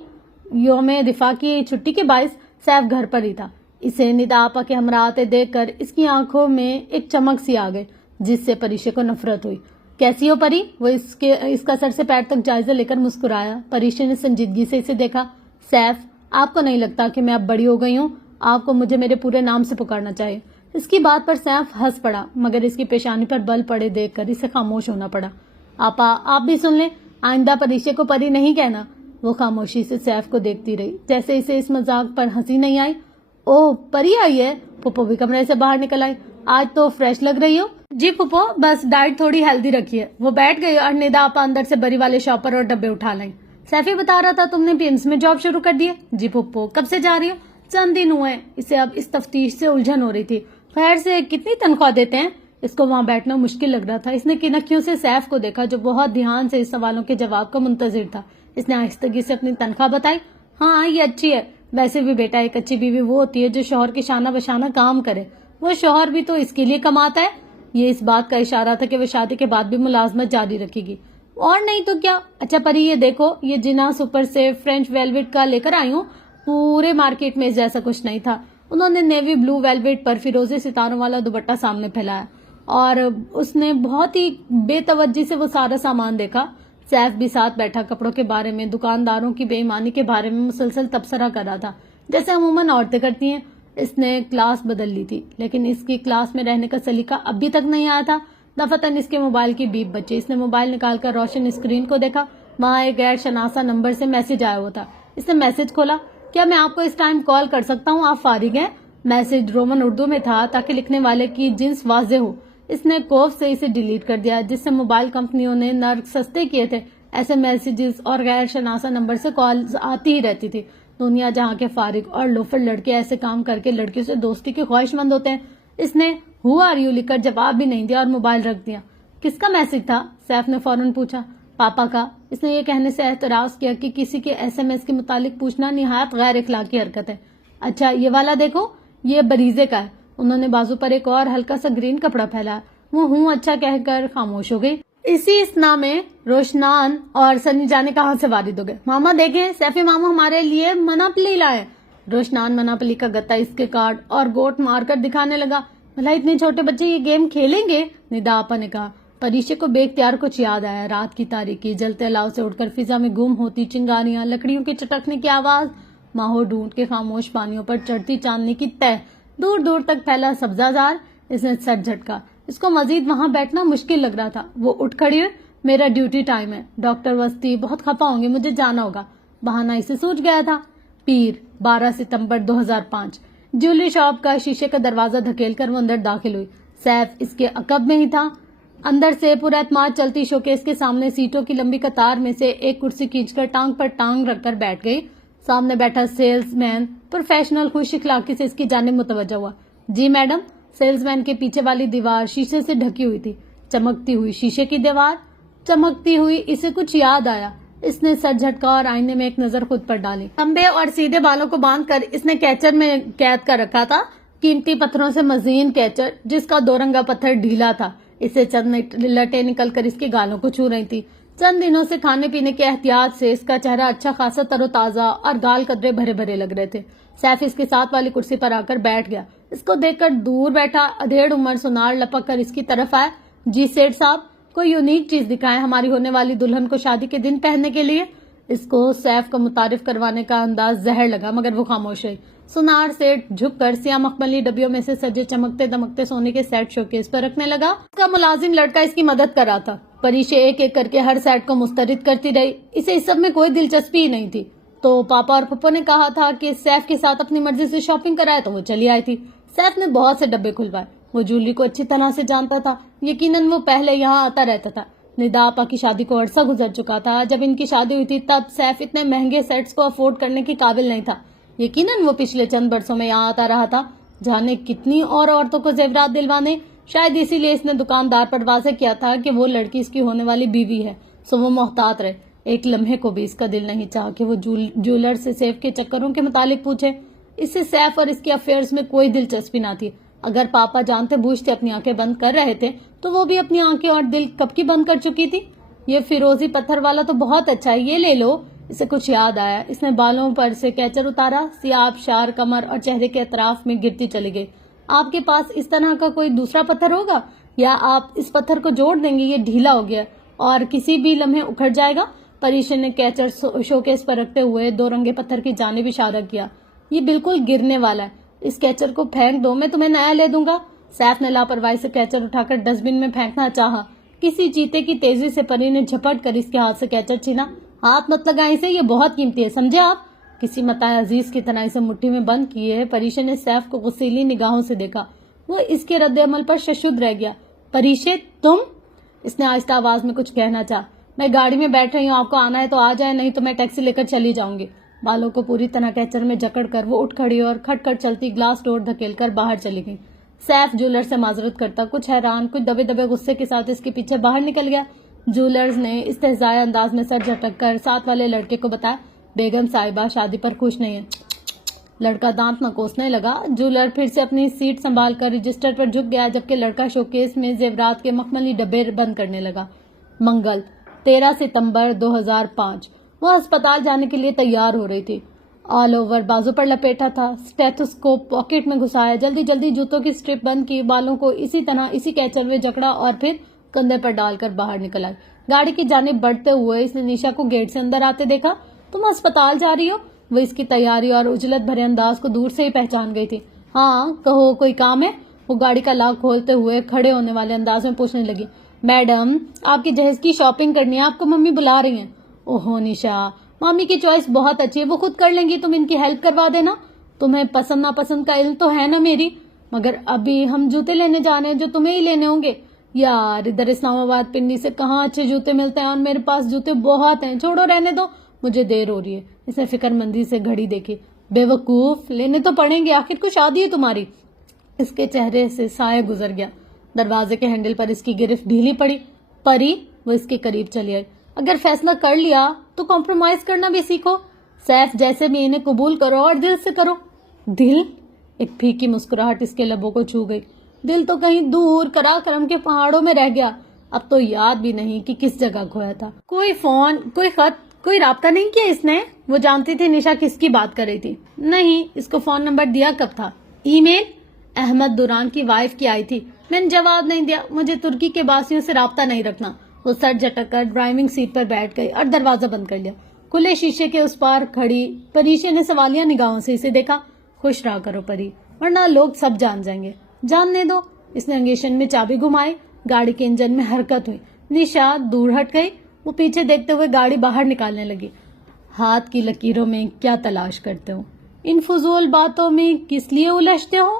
یوم دفاع کی چھٹی کے باعث سیف گھر پر ہی تھا. اسے ندا آپا کے ہمراہ آتے دیکھ کر اس کی آنکھوں میں ایک چمک سی آ گئی جس سے پریشے کو نفرت ہوئی. کیسی ہو پری؟ وہ اس کا سر سے پیر تک جائزہ لے کر مسکرایا. پریشے نے سنجیدگی سے اسے دیکھا. سیف، آپ کو نہیں لگتا کہ میں اب بڑی ہو گئی ہوں؟ آپ کو مجھے میرے پورے نام سے پکارنا چاہیے. اس کی بات پر سیف ہنس پڑا مگر اس کی پیشانی پر بل پڑے دیکھ کر اسے خاموش ہونا پڑا. آپا آپ بھی سن لیں، آئندہ پریشے کو پری نہیں کہنا. وہ خاموشی سے سیف کو دیکھتی رہی جیسے اسے اس مذاق پر ہنسی نہیں آئی. اوہ پری آئی ہے؟ پھپھو بھی کمرے سے باہر نکل آئی. آج تو فریش لگ رہی ہو. جی پھپھو، بس ڈائٹ تھوڑی ہیلدی رکھی ہے. وہ بیٹھ گئی اور ندا آپا اندر سے بری والے شاپر اور ڈبے اٹھا لائیں. सैफी बता रहा था तुमने PIMS में जॉब शुरू कर दी है। जी पुप्पो, कब से जा रही हो? चंद दिन हुए। इसे अब इस तफ्तीश से उलझन हो रही थी। खैर से कितनी तनख्वाह देते हैं? इसको वहां बैठना मुश्किल लग रहा था। इसने किनखियों से सैफ को देखा जो बहुत ध्यान से इस सवालों के जवाब का मुंतजिर था। इसने आहिस्तगी से अपनी तनख्वाह बताई। हाँ, ये अच्छी है। वैसे भी बेटा, एक अच्छी बीवी वो होती है जो शौहर के शाना बशाना काम करे। वो शौहर भी तो इसके लिए कमाता है। ये इस बात का इशारा था कि वो शादी के बाद भी मुलाजमत जारी रखेगी, और नहीं तो क्या। अच्छा परी, ये देखो, ये जिना सुपर से फ्रेंच वेलवेट का लेकर आई हूँ। पूरे मार्केट में इस जैसा कुछ नहीं था। उन्होंने नेवी ब्लू वेलवेट पर फिरोजी सितारों वाला दुपट्टा सामने फैलाया और उसने बहुत ही बेतवज्जी से वो सारा सामान देखा। सैफ भी साथ बैठा कपड़ों के बारे में, दुकानदारों की बेईमानी के बारे में मुसलसल तबसरा कर रहा था, जैसे अमूमन औरतें करती हैं। इसने क्लास बदल ली थी, लेकिन इसकी क्लास में रहने का सलीका अभी तक नहीं आया था। दफतन इसके मोबाइल की बीप बची। इसने मोबाइल निकालकर रोशन स्क्रीन को देखा। वहां एक गैर शनासा नंबर से मैसेज आया हुआ था। इसने मैसेज खोला। क्या मैं आपको इस टाइम कॉल कर सकता हूँ? आप फारिग हैं? मैसेज रोमन उर्दू में था ताकि लिखने वाले की जिन्स वाजे हो। इसने कोफ से इसे डिलीट कर दिया, जिससे मोबाइल कंपनियों ने नर्क सस्ते किए थे। ऐसे मैसेजेस और गैर शनासा नंबर से कॉल आती ही रहती थी। दुनिया जहाँ के फारिग और लोफर लड़के ऐसे काम करके लड़कियों से दोस्ती के ख्वाहिशमंद होते हैं। इसने हु आर यू लिखकर जवाब भी नहीं दिया और मोबाइल रख दिया। किसका मैसेज था? सैफ ने फौरन पूछा। पापा का। इसने ये कहने से एतराज किया कि किसी के SMS के मुतालिक पूछना निहायत गैर इखलाकी हरकत है। अच्छा ये वाला देखो, ये बरीजे का है। उन्होंने बाजू पर एक और हल्का सा ग्रीन कपड़ा फैलाया। वो हूँ अच्छा कहकर खामोश हो गई। इसी स्ना में रोशनान और सनी जाने कहाँ से वारिद हो गए। मामा देखें, सैफी मामा हमारे लिए मनापली लाए। रोशनान मनापली का गत्ता इसके कार्ड और गोट मारकर दिखाने लगा। भला इतने छोटे बच्चे ये गेम खेलेंगे? निदा आपा ने कहा। परीशे को बेख्तियार कुछ याद आया। रात की तारीकी, जलते अलाव से उठकर फिजा में गुम होती चिंगारियां, लकड़ियों के चटकने की आवाज, माहौल ढूंढ के खामोश पानियों पर चढ़ती चांदनी की तह, दूर दूर तक फैला सब्जाजार। इसने सर झटका। इसको मजीद वहां बैठना मुश्किल लग रहा था। वो उठ खड़ी हुई। मेरा ड्यूटी टाइम है। डॉक्टर वस्ती बहुत खफा होंगे, मुझे जाना होगा। बहाना इसे सूझ गया था। पीर 12 सितंबर 2005। ज्वेलरी शॉप का शीशे का दरवाजा धकेलकर वो अंदर दाखिल हुई। सैफ इसके अकब में ही था। अंदर से पुरएतमाद चलती शोकेस के सामने सीटों की लंबी कतार में से एक कुर्सी खींचकर टांग पर टांग रखकर बैठ गई। सामने बैठा सेल्समैन प्रोफेशनल खुश इखलाकी से इसकी जानिब मुतवज्जा हुआ। जी मैडम। सेल्समैन के पीछे वाली दीवार शीशे से ढकी हुई थी। चमकती हुई शीशे की दीवार, चमकती हुई। इसे कुछ याद आया। इसने सर झटका और आईने में एक नजर खुद पर डाली। लंबे और सीधे बालों को बांधकर इसने कैचर में कैद कर रखा था, कीमती पत्थरों से मजीन कैचर, जिसका दोरंगा पत्थर ढीला था। इसे चंद लटें निकलकर इसके गालों को छू रही थी। चंद दिनों से खाने पीने के एहतियात से इसका चेहरा अच्छा खासा तरोताजा और गाल कदरे भरे भरे लग रहे थे। सैफ इसके साथ वाली कुर्सी पर आकर बैठ गया। इसको देखकर दूर बैठा अधेड़ उम्र सुनार लपक कर इसकी तरफ आया। जी सेठ साहब, कोई यूनिक चीज दिखाएं हमारी होने वाली दुल्हन को शादी के दिन पहनने के लिए। इसको सैफ का मुतारिफ करवाने का अंदाज जहर लगा, मगर वो खामोश रही। सुनार सेठ झुककर सिया मखमली डब्बियों में से सजे चमकते दमकते सोने के सेट शोकेस पर रखने लगा। उसका मुलाजिम लड़का इसकी मदद कर रहा था। परीशे एक एक करके हर सेट को मुस्तरिद करती रही। इसे इस सब में कोई दिलचस्पी ही नहीं थी। तो पापा और पप्पा ने कहा था कि सैफ के साथ अपनी मर्जी से शॉपिंग कराए, तो वो चली आई थी। सैफ ने बहुत से डब्बे खुलवाए। वो जूली को अच्छी तरह से जानता था। यकीनन वो पहले यहाँ आता रहता था। निदा आपा की शादी को अरसा गुजर चुका था। जब इनकी शादी हुई थी तब सैफ इतने महंगे सेट्स को अफोर्ड करने के काबिल नहीं था। यकीनन वो पिछले चंद बरसों में यहाँ आता रहा था। जाने कितनी और औरतों को जेवरात दिलवाने। शायद इसीलिए इसने दुकानदार पर वाज़ेह किया था कि वो लड़की इसकी होने वाली बीवी है, सो वो मोहतात रहे। एक लम्हे को भी इसका दिल नहीं चाहा कि वो ज्वेलर से सैफ के चक्करों के मुतालिक पूछे। इससे सैफ और इसके अफेयर्स में कोई दिलचस्पी ना थी। अगर पापा जानते बूझते अपनी आंखें बंद कर रहे थे, तो वो भी अपनी आंखें और दिल कब की बंद कर चुकी थी। ये फिरोजी पत्थर वाला तो बहुत अच्छा है, ये ले लो। इसे कुछ याद आया। इसने बालों पर से कैचर उतारा। सियाब शार कमर और चेहरे के अतराफ में गिरती चली गई। आपके पास इस तरह का कोई दूसरा पत्थर होगा, या आप इस पत्थर को जोड़ देंगे? ये ढीला हो गया और किसी भी लम्हे उखड़ जाएगा। परीशे ने कैचर शोकेस पर रखते हुए दो रंगे पत्थर की जानिब इशारा किया। ये बिल्कुल गिरने वाला है। इस कैचर को फेंक दो, मैं तुम्हें नया ले दूंगा। सैफ ने लापरवाही से कैचर उठाकर डस्टबिन में फेंकना चाहा। किसी चीते की तेजी से परी ने झपट कर इसके हाथ से कैचर छीना। हाथ मत लगाएं इसे, ये बहुत कीमती है, समझे आप? किसी मताए अजीज की तरह इसे मुट्ठी में बंद किए परीशे ने सैफ को गुस्सीली निगाहों से देखा। वो इसके रद्द अमल पर शशुद रह गया। परीशे तुम? इसने आहिस्ता आवाज में कुछ कहना चाहा। میں گاڑی میں بیٹھ رہی ہوں, آپ کو آنا ہے تو آ جائے, نہیں تو میں ٹیکسی لے کر چلی جاؤں گی. بالوں کو پوری طرح کیچر میں جکڑ کر وہ اٹھ کھڑی اور کھٹ کھٹ چلتی گلاس ڈور دھکیل کر باہر چلی گئی. سیف جولر سے معذرت کرتا کچھ حیران کچھ دبے دبے غصے کے ساتھ اس کے پیچھے باہر نکل گیا. جولرز نے استہزائے انداز میں سر جھٹک کر ساتھ والے لڑکے کو بتایا, بیگم صاحبہ شادی پر خوش نہیں ہے. لڑکا دانت نہ کوسنے لگا. جولر پھر سے اپنی سیٹ سنبھال کر رجسٹر پر جھک گیا جبکہ لڑکا شوکیس میں زیورات کے مخملی ڈبے بند کرنے لگا. منگل 13 ستمبر 2005. وہ ہسپتال جانے کے لیے تیار ہو رہی تھی. آل اوور بازو پر لپیٹا تھا, اسٹیتھوسکوپ پاکٹ میں گھسایا, جلدی جلدی جوتوں کی سٹرپ بند کی, بالوں کو اسی طرح اسی کیچر میں جکڑا اور پھر کندھے پر ڈال کر باہر نکل آئی. گاڑی کی جانب بڑھتے ہوئے اس نے نیشا کو گیٹ سے اندر آتے دیکھا. تم ہسپتال جا رہی ہو؟ وہ اس کی تیاری اور اجلت بھرے انداز کو دور سے ہی پہچان گئی تھی. ہاں کہو, کوئی کام ہے؟ وہ گاڑی کا لاک کھولتے ہوئے کھڑے ہونے والے انداز میں پوچھنے لگی. میڈم آپ کی جہیز کی شاپنگ کرنی ہے, آپ کو ممی بلا رہی ہیں. اوہو نشا, مامی کی چوائس بہت اچھی ہے, وہ خود کر لیں گی, تم ان کی ہیلپ کروا دینا. تمہیں پسند ناپسند کا علم تو ہے نا میری, مگر ابھی ہم جوتے لینے جانے ہیں جو تمہیں ہی لینے ہوں گے. یار ادھر اسلام آباد پنڈی سے کہاں اچھے جوتے ملتے ہیں اور میرے پاس جوتے بہت ہیں, چھوڑو رہنے دو, مجھے دیر ہو رہی ہے. اس نے فکر مندی سے گھڑی دیکھی. بے وقوف, لینے تو پڑیں گے, آخر کو شادی ہے تمہاری. اس کے چہرے سے سایہ گزر گیا. دروازے کے ہینڈل پر اس کی گرفت ڈھیلی پڑی. پری, وہ اس کے قریب چلی آئی. اگر فیصلہ کر لیا تو کمپرومائز کرنا بھی سیکھو. سیف جیسے بھی انہیں قبول کرو اور دل سے کرو. دل؟ ایک پھیکی مسکراہٹ اس کے لبوں کو چھو گئی. دل تو کہیں دور کرا کرم کے پہاڑوں میں رہ گیا. اب تو یاد بھی نہیں کہ کس جگہ کھویا تھا. کوئی فون, کوئی خط, کوئی رابطہ نہیں کیا اس نے. وہ جانتی تھی نشا کس کی بات کر رہی تھی. نہیں, اس کو فون نمبر دیا کب تھا؟ ای میل احمد دوران کی وائف کی آئی تھی, میں نے جواب نہیں دیا. مجھے ترکی کے باسیوں سے رابطہ نہیں رکھنا. وہ سر جھٹک کر ڈرائیونگ سیٹ پر بیٹھ گئی اور دروازہ بند کر لیا. کھلے شیشے کے اس پار کھڑی پریشے نے سوالیہ نگاہوں سے اسے دیکھا. خوش رہا کرو پری, ورنہ لوگ سب جان جائیں گے. جاننے دو. اس نے انگیشن میں چابی گھمائی. گاڑی کے انجن میں حرکت ہوئی. نشا دور ہٹ گئی. وہ پیچھے دیکھتے ہوئے گاڑی باہر نکالنے لگی. ہاتھ کی لکیروں میں کیا تلاش کرتے ہو؟ ان فضول باتوں میں کس لیے الجھتے ہو؟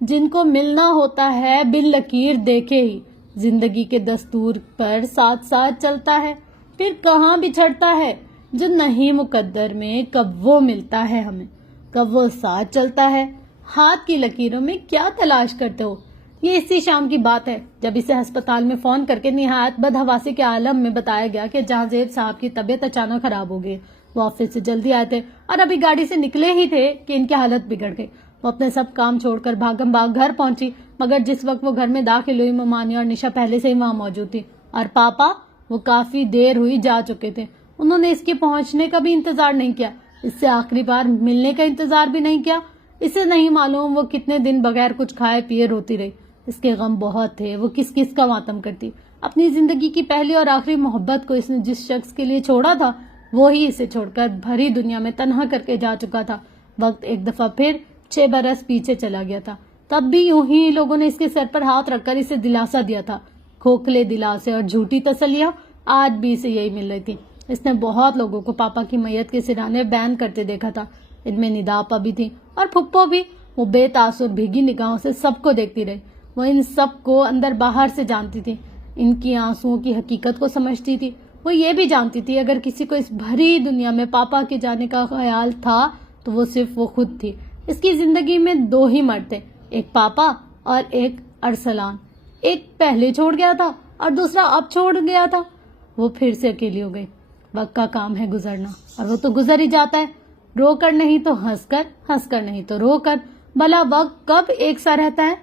جن کو ملنا ہوتا ہے بن لکیر دیکھے ہی. زندگی کے دستور پر ساتھ ساتھ چلتا ہے, پھر کہاں بچھڑتا ہے. جو نہیں مقدر میں کب وہ ملتا ہے ہمیں, کب وہ ساتھ چلتا ہے. ہاتھ کی لکیروں میں کیا تلاش کرتے ہو؟ یہ اسی شام کی بات ہے جب اسے ہسپتال میں فون کر کے نہایت بدحواسی کے عالم میں بتایا گیا کہ جہانزیب صاحب کی طبیعت اچانک خراب ہو گئی. وہ آفس سے جلدی آئے تھے اور ابھی گاڑی سے نکلے ہی تھے کہ ان کی حالت بگڑ گئی. وہ اپنے سب کام چھوڑ کر بھاگم بھاگ گھر پہنچی, مگر جس وقت وہ گھر میں داخل ہوئی ممانی اور نشا پہلے سے ہی وہاں موجود تھی. اور پاپا, وہ کافی دیر ہوئی جا چکے تھے. انہوں نے اس کے پہنچنے کا بھی انتظار نہیں کیا, اس سے آخری بار ملنے کا انتظار بھی نہیں کیا. اسے نہیں معلوم وہ کتنے دن بغیر کچھ کھائے پیے روتی رہی. اس کے غم بہت تھے, وہ کس کس کا ماتم کرتی. اپنی زندگی کی پہلی اور آخری محبت کو اس نے جس شخص کے لیے چھوڑا تھا وہی اسے چھوڑ کر بھری دنیا میں تنہا کر کے جا چکا تھا. وقت ایک دفعہ پھر 6 برس پیچھے چلا گیا تھا. تب بھی یوں ہی لوگوں نے اس کے سر پر ہاتھ رکھ کر اسے دلاسا دیا تھا. کھوکھلے دلاسے اور جھوٹی تسلیاں آج بھی اسے یہی مل رہی تھی. اس نے بہت لوگوں کو پاپا کی میت کے سرانے بیان کرتے دیکھا تھا. ان میں ندا آپا بھی تھی اور پھپھو بھی. وہ بے تاثر بھیگی نگاہوں سے سب کو دیکھتی رہی. وہ ان سب کو اندر باہر سے جانتی تھی, ان کی آنسوؤں کی حقیقت کو سمجھتی تھی. وہ یہ بھی جانتی تھی اگر کسی کو اس بھری دنیا میں پاپا کے جانے کا خیال تھا تو وہ صرف وہ خود تھی. اس کی زندگی میں 2 ہی مرد تھے, ایک پاپا اور ایک ارسلان. ایک پہلے چھوڑ گیا تھا اور دوسرا اب چھوڑ گیا تھا. وہ پھر سے اکیلی ہو گئی. وقت کا کام ہے گزرنا, اور وہ تو گزر ہی جاتا ہے. رو کر نہیں تو ہنس کر, ہنس کر نہیں تو رو کر. بھلا وقت کب ایک سا رہتا ہے؟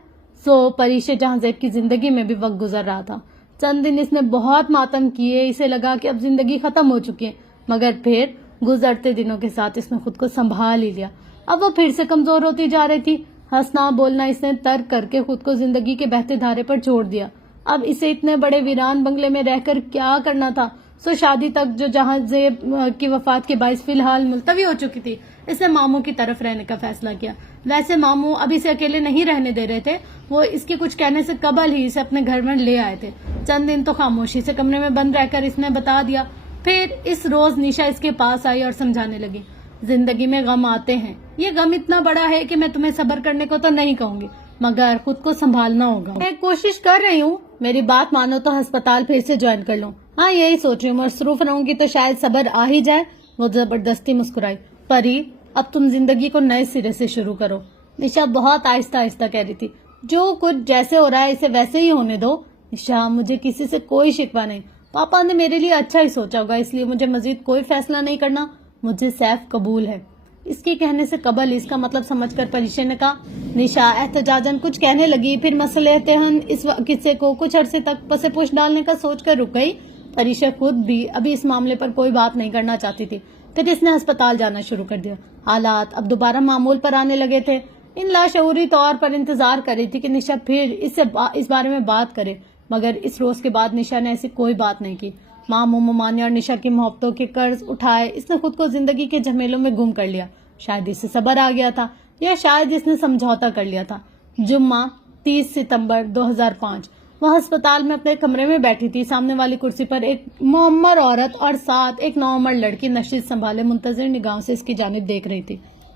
سو پریشے جہانزیب کی زندگی میں بھی وقت گزر رہا تھا. چند دن اس نے بہت ماتم کیے. اسے لگا کہ اب زندگی ختم ہو چکی ہے, مگر پھر گزرتے دنوں کے ساتھ اس نے خود کو سنبھال ہی لیا. اب وہ پھر سے کمزور ہوتی جا رہی تھی. ہنسنا بولنا اس نے ترک کر کے خود کو زندگی کے بہتے دھارے پر چھوڑ دیا. اب اسے اتنے بڑے ویران بنگلے میں رہ کر کیا کرنا تھا؟ سو شادی تک جو جہانزیب کی وفات کے باعث فی الحال ملتوی ہو چکی تھی, اس نے ماموں کی طرف رہنے کا فیصلہ کیا. ویسے ماموں اب اسے اکیلے نہیں رہنے دے رہے تھے. وہ اس کے کچھ کہنے سے قبل ہی اسے اپنے گھر میں لے آئے تھے. چند دن تو خاموشی سے کمرے میں بند رہ کر اس نے بتا دیا. پھر اس روز نشا اس کے پاس آئی اور سمجھانے لگی, زندگی میں غم آتے ہیں. یہ غم اتنا بڑا ہے کہ میں تمہیں صبر کرنے کو تو نہیں کہوں گی, مگر خود کو سنبھالنا ہوگا. میں کوشش کر رہی ہوں, میری بات مانو تو ہسپتال پھر سے جوائن کر لوں. ہاں یہی سوچ رہی ہوں, مصروف رہوں گی تو شاید صبر آ ہی جائے. وہ زبردستی مسکرائی. پری اب تم زندگی کو نئے سرے سے شروع کرو. نشا بہت آہستہ آہستہ کہہ رہی تھی. جو کچھ جیسے ہو رہا ہے اسے ویسے ہی ہونے دو. نشا مجھے کسی سے کوئی شکوہ نہیں, پاپا نے میرے لیے اچھا ہی سوچا ہوگا, اس لیے مجھے مزید کوئی فیصلہ نہیں کرنا. مجھے سیف قبول ہے. اس کے کہنے سے قبل اس کا مطلب سمجھ کر پریشے نے کہا. نشا احتجاجن کچھ کہنے لگی, پھر مسئلہ تہن اس قصے کو کچھ عرصے تک پس پوش ڈالنے کا سوچ کر رک گئی. پریشا خود بھی ابھی اس معاملے پر کوئی بات نہیں کرنا چاہتی تھی. پھر اس نے ہسپتال جانا شروع کر دیا. حالات اب دوبارہ معمول پر آنے لگے تھے. ان لاشعوری طور پر انتظار کر رہی تھی کہ نشا پھر اس بارے میں بات کرے, مگر اس روز کے بعد نشا نے ایسی کوئی بات نہیں کی. ماں ممانی اور نشا کی محبتوں کے قرض اٹھائے اس نے خود کو زندگی کے جھمیلوں میں گم کر لیا. شاید اسے صبر آ گیا تھا, یا شاید اس نے سمجھوتا کر لیا تھا. جمعہ 30 ستمبر 2005. وہ ہسپتال میں اپنے کمرے میں بیٹھی تھی. سامنے والی کرسی پر ایک معمر عورت اور ساتھ ایک نوعمر لڑکی نشست سنبھالے منتظر نگاہوں سے اس کی جانب دیکھ رہی تھی.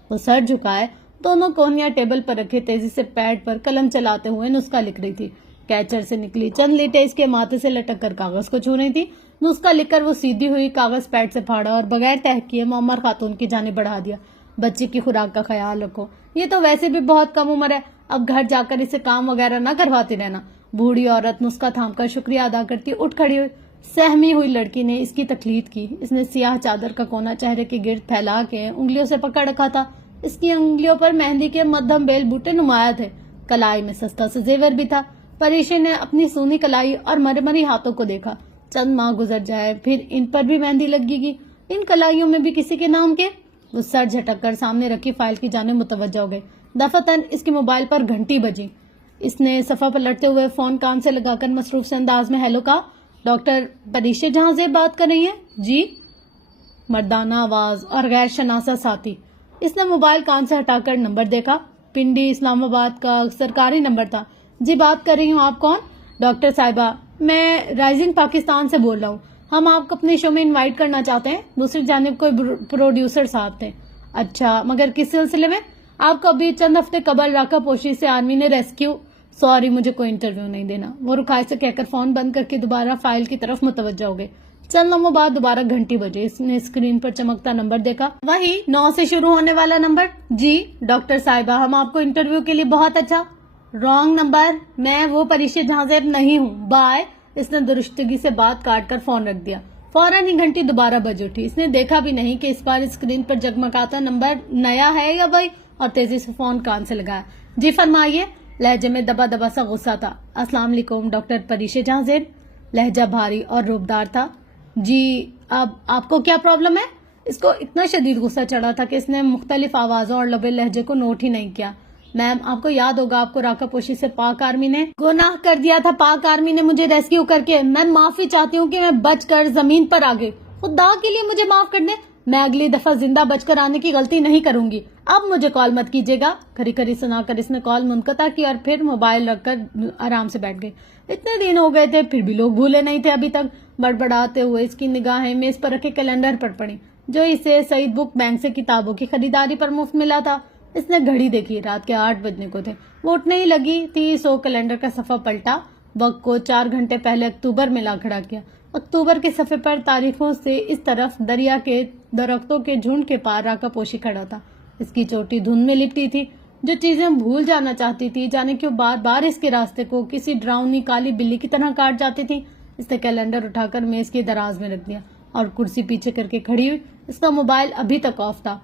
وہ سر جھکائے دونوں کونیاں ٹیبل پر رکھے تیزی سے پیڈ پر قلم چلاتے ہوئے نسخہ لکھ رہی تھی. کیچر سے نکلی چند لیٹیں اس کے ماتھے سے لٹک کر کاغذ کو چھو رہی تھی. نسخہ لکھ کر وہ سیدھی ہوئی کاغذ پیڈ سے پھاڑا اور بغیر تہہ کیے معمر خاتون کی جانب بڑھا دیا. بچی کی خوراک کا خیال رکھو, یہ تو ویسے بھی بہت کم عمر ہے, اب گھر جا کر اسے کام وغیرہ نہ کرواتی رہنا. بوڑھی عورت نسخہ تھام کر شکریہ ادا کرتی اٹھ کھڑی ہوئی. سہمی ہوئی لڑکی نے اس کی تقلید کی. اس نے سیاہ چادر کا کونا چہرے کے گرد پھیلا کے انگلیوں سے پکڑ رکھا تھا. اس کی انگلیوں پر مہندی کے مدھم بیل بوٹے نمایاں تھے. کلائی میں سستا سے زیور بھی تھا. پریشے نے اپنی سونی کلائی اور مرمری ہاتھوں کو دیکھا. چند ماہ گزر جائے پھر ان پر بھی مہندی لگے گی, ان کلائیوں میں بھی کسی کے نام کے. وہ سر جھٹک کر سامنے رکھی فائل کی جانب متوجہ ہو گئے. دفعتاً اس کے موبائل پر گھنٹی بجی. اس نے صفحہ پر لٹتے ہوئے فون کان سے لگا کر مصروف سے انداز میں ہیلو کہا. ڈاکٹر پریشے جہاں سے بات کر رہی ہیں؟ جی. مردانہ آواز اور غیر شناسا ساتھی. اس نے موبائل کان سے ہٹا کر نمبر دیکھا. پنڈی اسلام آباد کا سرکاری نمبر تھا. جی بات کر رہی ہوں, آپ کون؟ ڈاکٹر صاحبہ میں رائزنگ پاکستان سے بول رہا ہوں. ہم آپ کو اپنے شو میں انوائٹ کرنا چاہتے ہیں. دوسری جانب کوئی پروڈیوسر صاحب تھے. اچھا, مگر کس سلسلے میں؟ آپ کو ابھی چند ہفتے قبل راکا پوشی سے آرمی نے ریسکیو. سوری, مجھے کوئی انٹرویو نہیں دینا. وہ رکھائی سے کہہ کر فون بند کر کے دوبارہ فائل کی طرف متوجہ ہو گئے. چند لمحوں بعد دوبارہ گھنٹی بجے. اس نے اسکرین پر چمکتا نمبر دیکھا. وہی 9 سے شروع ہونے والا نمبر. جی ڈاکٹر صاحبہ, ہم آپ کو انٹرویو کے لیے بہت اچھا. رانگ نمبر, میں وہ پریشے جہاں زیب نہیں ہوں. بائے. اس نے درستگی سے بات کاٹ کر فون رکھ دیا. فوراً ہی گھنٹی دوبارہ بج اٹھی. اس نے دیکھا بھی نہیں کہ اس بار اسکرین پر جگمگاتا نمبر نیا ہے یا وہی, اور تیزی سے فون کان سے لگایا. جی فرمائیے. لہجے میں دبا دبا سا غصہ تھا. السلام علیکم ڈاکٹر پریشے جہاں زیب. لہجہ بھاری اور روبدار تھا. جی اب آپ کو کیا پرابلم ہے؟ اس کو اتنا شدید غصہ چڑھا تھا کہ اس نے مختلف آوازوں اور لبے لہجے کو نوٹ ہی نہیں کیا. میم, آپ کو یاد ہوگا آپ کو راکا پوشی سے پاک آرمی نے گناہ کر دیا تھا. پاک آرمی نے مجھے ریسکیو کر کے, میں معافی چاہتی ہوں کہ میں بچ کر زمین پر آ گئی. خدا کے لیے مجھے معاف کر دیں. میں اگلی دفعہ زندہ بچ کر آنے کی غلطی نہیں کروں گی. اب مجھے کال مت کیجیے گا. کھری کھری سنا کر اس نے کال منقطع کی اور پھر موبائل رکھ کر آرام سے بیٹھ گئی. اتنے دن ہو گئے تھے پھر بھی لوگ بھولے نہیں تھے ابھی تک. بڑبڑاتے ہوئے اس کی نگاہیں میز پر رکھے کیلنڈر پر پڑی جو اسے سعید بک بینک سے کتابوں کی خریداری پر مفت ملا تھا. اس نے گھڑی دیکھی. رات کے 8 بجنے کو تھے. وہ اٹھنے ہی لگی تھی. سو کیلنڈر کا صفحہ پلٹا. وقت کو 4 گھنٹے پہلے اکتوبر میں لا کھڑا کیا. اکتوبر کے صفحے پر تاریخوں سے اس طرف دریا کے درختوں کے جھنڈ کے پار راکا پوشی کھڑا تھا. اس کی چوٹی دھند میں لپٹی تھی. جو چیزیں بھول جانا چاہتی تھی جانے کیوں بار بار اس کے راستے کو کسی ڈراؤنی کالی بلی کی طرح کاٹ جاتی تھی. اس نے کیلنڈر اٹھا کر میز کے دراز میں رکھ دیا اور کرسی پیچھے کر کے کھڑی ہوئی. اس کا موبائل ابھی تک آف تھا.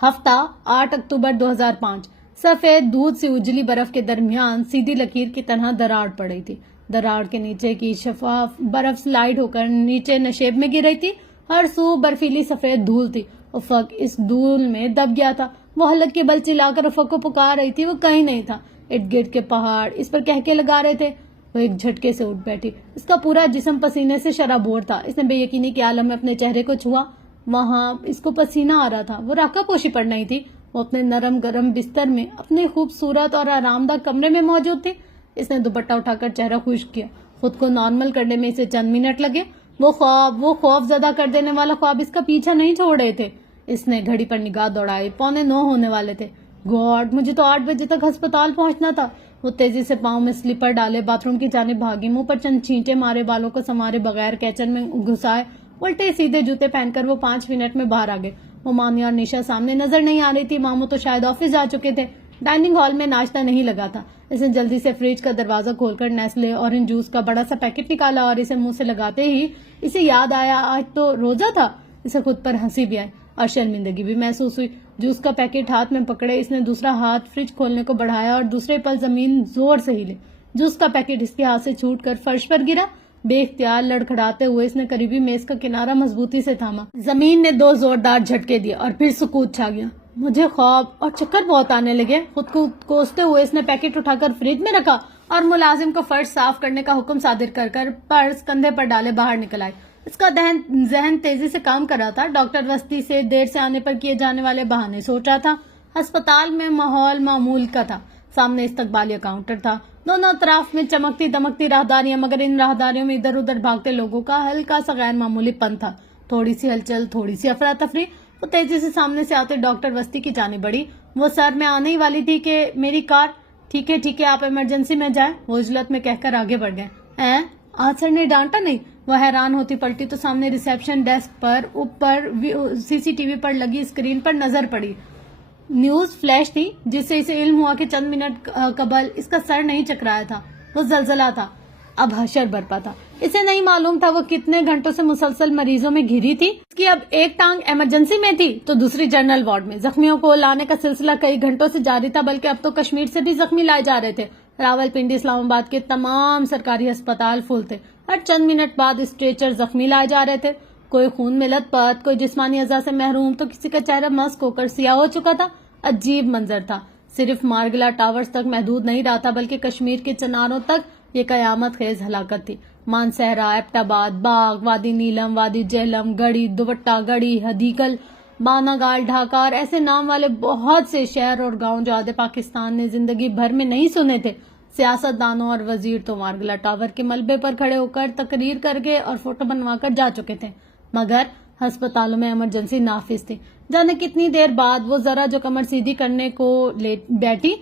ہفتہ 8 اکتوبر 2005. سفید دودھ سے اجلی برف کے درمیان سیدھی لکیر کی طرح دراڑ پڑ رہی تھی. دراڑ کے نیچے کی شفاف برف سلائیڈ ہو کر نیچے نشیب میں گر رہی تھی. ہر سو برفیلی سفید دھول تھی. افق اس دھول میں دب گیا تھا. وہ حلق کے بل چلا کر افق کو پکار رہی تھی. وہ کہیں نہیں تھا. ارد گرد کے پہاڑ اس پر کہکے لگا رہے تھے. وہ ایک جھٹکے سے اٹھ بیٹھی. اس کا پورا جسم پسینے سے شرابور تھا. اس نے بے یقینی کے عالم میں اپنے چہرے کو چھوا. وہاں اس کو پسینہ آ رہا تھا. وہ راکا پوشی پر نہیں تھی. وہ اپنے نرم گرم بستر میں اپنے خوبصورت اور آرام دہ کمرے میں موجود تھی. اس نے دوپٹہ اٹھا کر چہرہ خشک کیا. خود کو نارمل کرنے میں اسے چند منٹ لگے. وہ خوف زدہ کر دینے والا خواب اس کا پیچھا نہیں چھوڑ رہے تھے. اس نے گھڑی پر نگاہ دوڑائی. 8:45 ہونے والے تھے. گاڈ, مجھے تو 8 بجے تک ہسپتال پہنچنا تھا. وہ تیزی سے پاؤں میں سلیپر ڈالے باتھ روم کی جانب بھاگی، منہ پر چند چھینٹے مارے، بالوں کو سنوارے بغیر کچن میں گھسائے الٹے سیدھے جوتے پہن کر وہ 5 منٹ میں باہر آ گئے۔ وہ مانی اور نشا سامنے نظر نہیں آ رہی تھی۔ ماموں تو شاید آفس جا چکے تھے۔ ڈائننگ ہال میں ناشتہ نہیں لگا تھا۔ اس نے جلدی سے فریج کا دروازہ کھول کر نیسلے اورنج جوس کا بڑا سا پیکٹ نکالا اور اسے منہ سے لگاتے ہی اسے یاد آیا آج تو روزہ تھا۔ اسے خود پر ہنسی بھی آئی اور شرمندگی بھی محسوس ہوئی۔ جوس کا پیکٹ ہاتھ میں پکڑے اس نے دوسرا ہاتھ فریج کھولنے کو بڑھایا اور دوسرے پل زمین زور سے ہلی۔ جوس کا پیکٹ اس کے ہاتھ سے چھوٹ کر فرش پر گرا۔ بے اختیار لڑکھڑاتے ہوئے اس نے قریبی میز کا کنارہ مضبوطی سے تھاما۔ زمین نے 2 زوردار جھٹکے دیے اور پھر سکوت چھا گیا۔ مجھے خواب اور چکر بہت آنے لگے۔ خود کو کوستے ہوئے اس نے پیکٹ اٹھا کر فریج میں رکھا اور ملازم کو فرش صاف کرنے کا حکم صادر کر کر پرس کندھے پر ڈالے باہر نکل آئی۔ اس کا ذہن تیزی سے کام کر رہا تھا۔ ڈاکٹر وسطی سے دیر سے آنے پر کیے جانے والے بہانے سوچ رہا تھا۔ ہسپتال میں ماحول معمول کا تھا۔ سامنے استقبالیہ کاؤنٹر تھا، دونوں اطراف میں چمکتی دمکتی راہداریاں، مگر ان راہداریوں میں ادھر ادھر بھاگتے لوگوں کا ہلکا سا غیر معمولی پن تھا۔ تھوڑی سی ہلچل، تھوڑی سی افراتفری۔ وہ تیزی سے سامنے سے آتے ڈاکٹر وسطی کی جانب بڑھی۔ وہ سر میں آنے ہی والی تھی کہ میری کار۔ ٹھیک ہے آپ ایمرجنسی میں جائیں، وہ عجلت میں کہہ کر آگے بڑھ گئے۔ آج سر نے ڈانٹا نہیں؟ وہ حیران ہوتی پلٹی تو سامنے ریسیپشن ڈیسک پر اوپر CCTV پر لگی اسکرین پر نظر پڑی۔ نیوز فلیش تھی جس سے اسے علم ہوا کہ چند منٹ قبل اس کا سر نہیں چکرایا تھا، وہ زلزلہ تھا۔ اب حشر برپا تھا۔ اسے نہیں معلوم تھا وہ کتنے گھنٹوں سے مسلسل مریضوں میں گھری تھی۔ اس کی اب ایک ٹانگ ایمرجنسی میں تھی تو دوسری جنرل وارڈ میں۔ زخمیوں کو لانے کا سلسلہ کئی گھنٹوں سے جاری تھا، بلکہ اب تو کشمیر سے بھی زخمی لائے جا رہے تھے۔ راولپنڈی، اسلام آباد کے تمام سرکاری ہسپتال فل تھے۔ ہر چند منٹ بعد اسٹریچر زخمی لائے جا رہے تھے۔ کوئی خون میں لت پت، کوئی جسمانی اعضاء سے محروم، تو کسی کا چہرہ مسک ہو کر سیاہ ہو چکا تھا۔ عجیب منظر تھا۔ صرف مارگلا ٹاورز تک محدود نہیں رہا تھا، بلکہ کشمیر کے چناروں تک یہ قیامت خیز ہلاکت تھی۔ مانسہرہ، ایبٹ آباد، باغ، وادی نیلم، وادی جہلم، گڑھی، دوبٹہ گڑھی، ہدیکل، باناگال، ڈھاکہ اور ایسے نام والے بہت سے شہر اور گاؤں جو آدھے پاکستان نے زندگی بھر میں نہیں سنے تھے۔ سیاست دانوں اور وزیر تو مارگلا ٹاور کے ملبے پر کھڑے ہو کر تقریر کر کے اور فوٹو بنوا کر جا چکے تھے، مگر ہسپتالوں میں ایمرجنسی نافذ تھی۔ جانے کتنی دیر بعد وہ ذرا جو کمر سیدھی کرنے کو بیٹھی،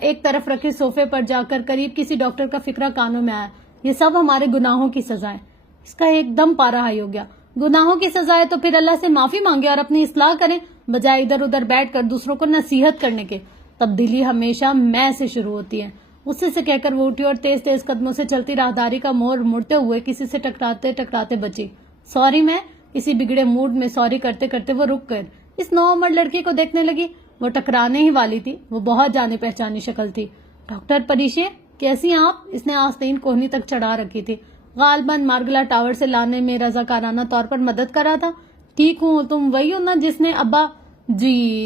ایک طرف رکھے صوفے پر جا کر قریب کسی ڈاکٹر کا فکرہ کانوں میں آیا۔ یہ سب ہمارے گناہوں کی سزا ہے۔ اس کا ایک دم پارا ہائی ہو گیا۔ گناہوں کی سزا ہے تو پھر اللہ سے معافی مانگے اور اپنی اصلاح کریں، بجائے ادھر ادھر بیٹھ کر دوسروں کو نصیحت کرنے کے۔ تبدیلی ہمیشہ میں سے شروع ہوتی ہے۔ غصے سے کہہ کر وہ اٹھی اور تیز تیز قدموں سے چلتی راہداری کا موڑ مڑتے ہوئے کسی سے ٹکراتے بچی۔ سوری میں اسی بگڑے موڈ میں سوری کرتے کرتے وہ رک کر اس نوعمر لڑکی کو دیکھنے لگی۔ وہ ٹکرانے ہی والی تھی۔ وہ بہت جانے پہچانی شکل تھی۔ ڈاکٹر پریشے، کیسی آپ؟ اس نے آستین کوہنی تک چڑھا رکھی تھی۔ غالباً مارگلا ٹاور سے لانے میں رضاکارانہ طور پر مدد کر رہا تھا۔ ٹھیک ہوں، تم وہی ہو نا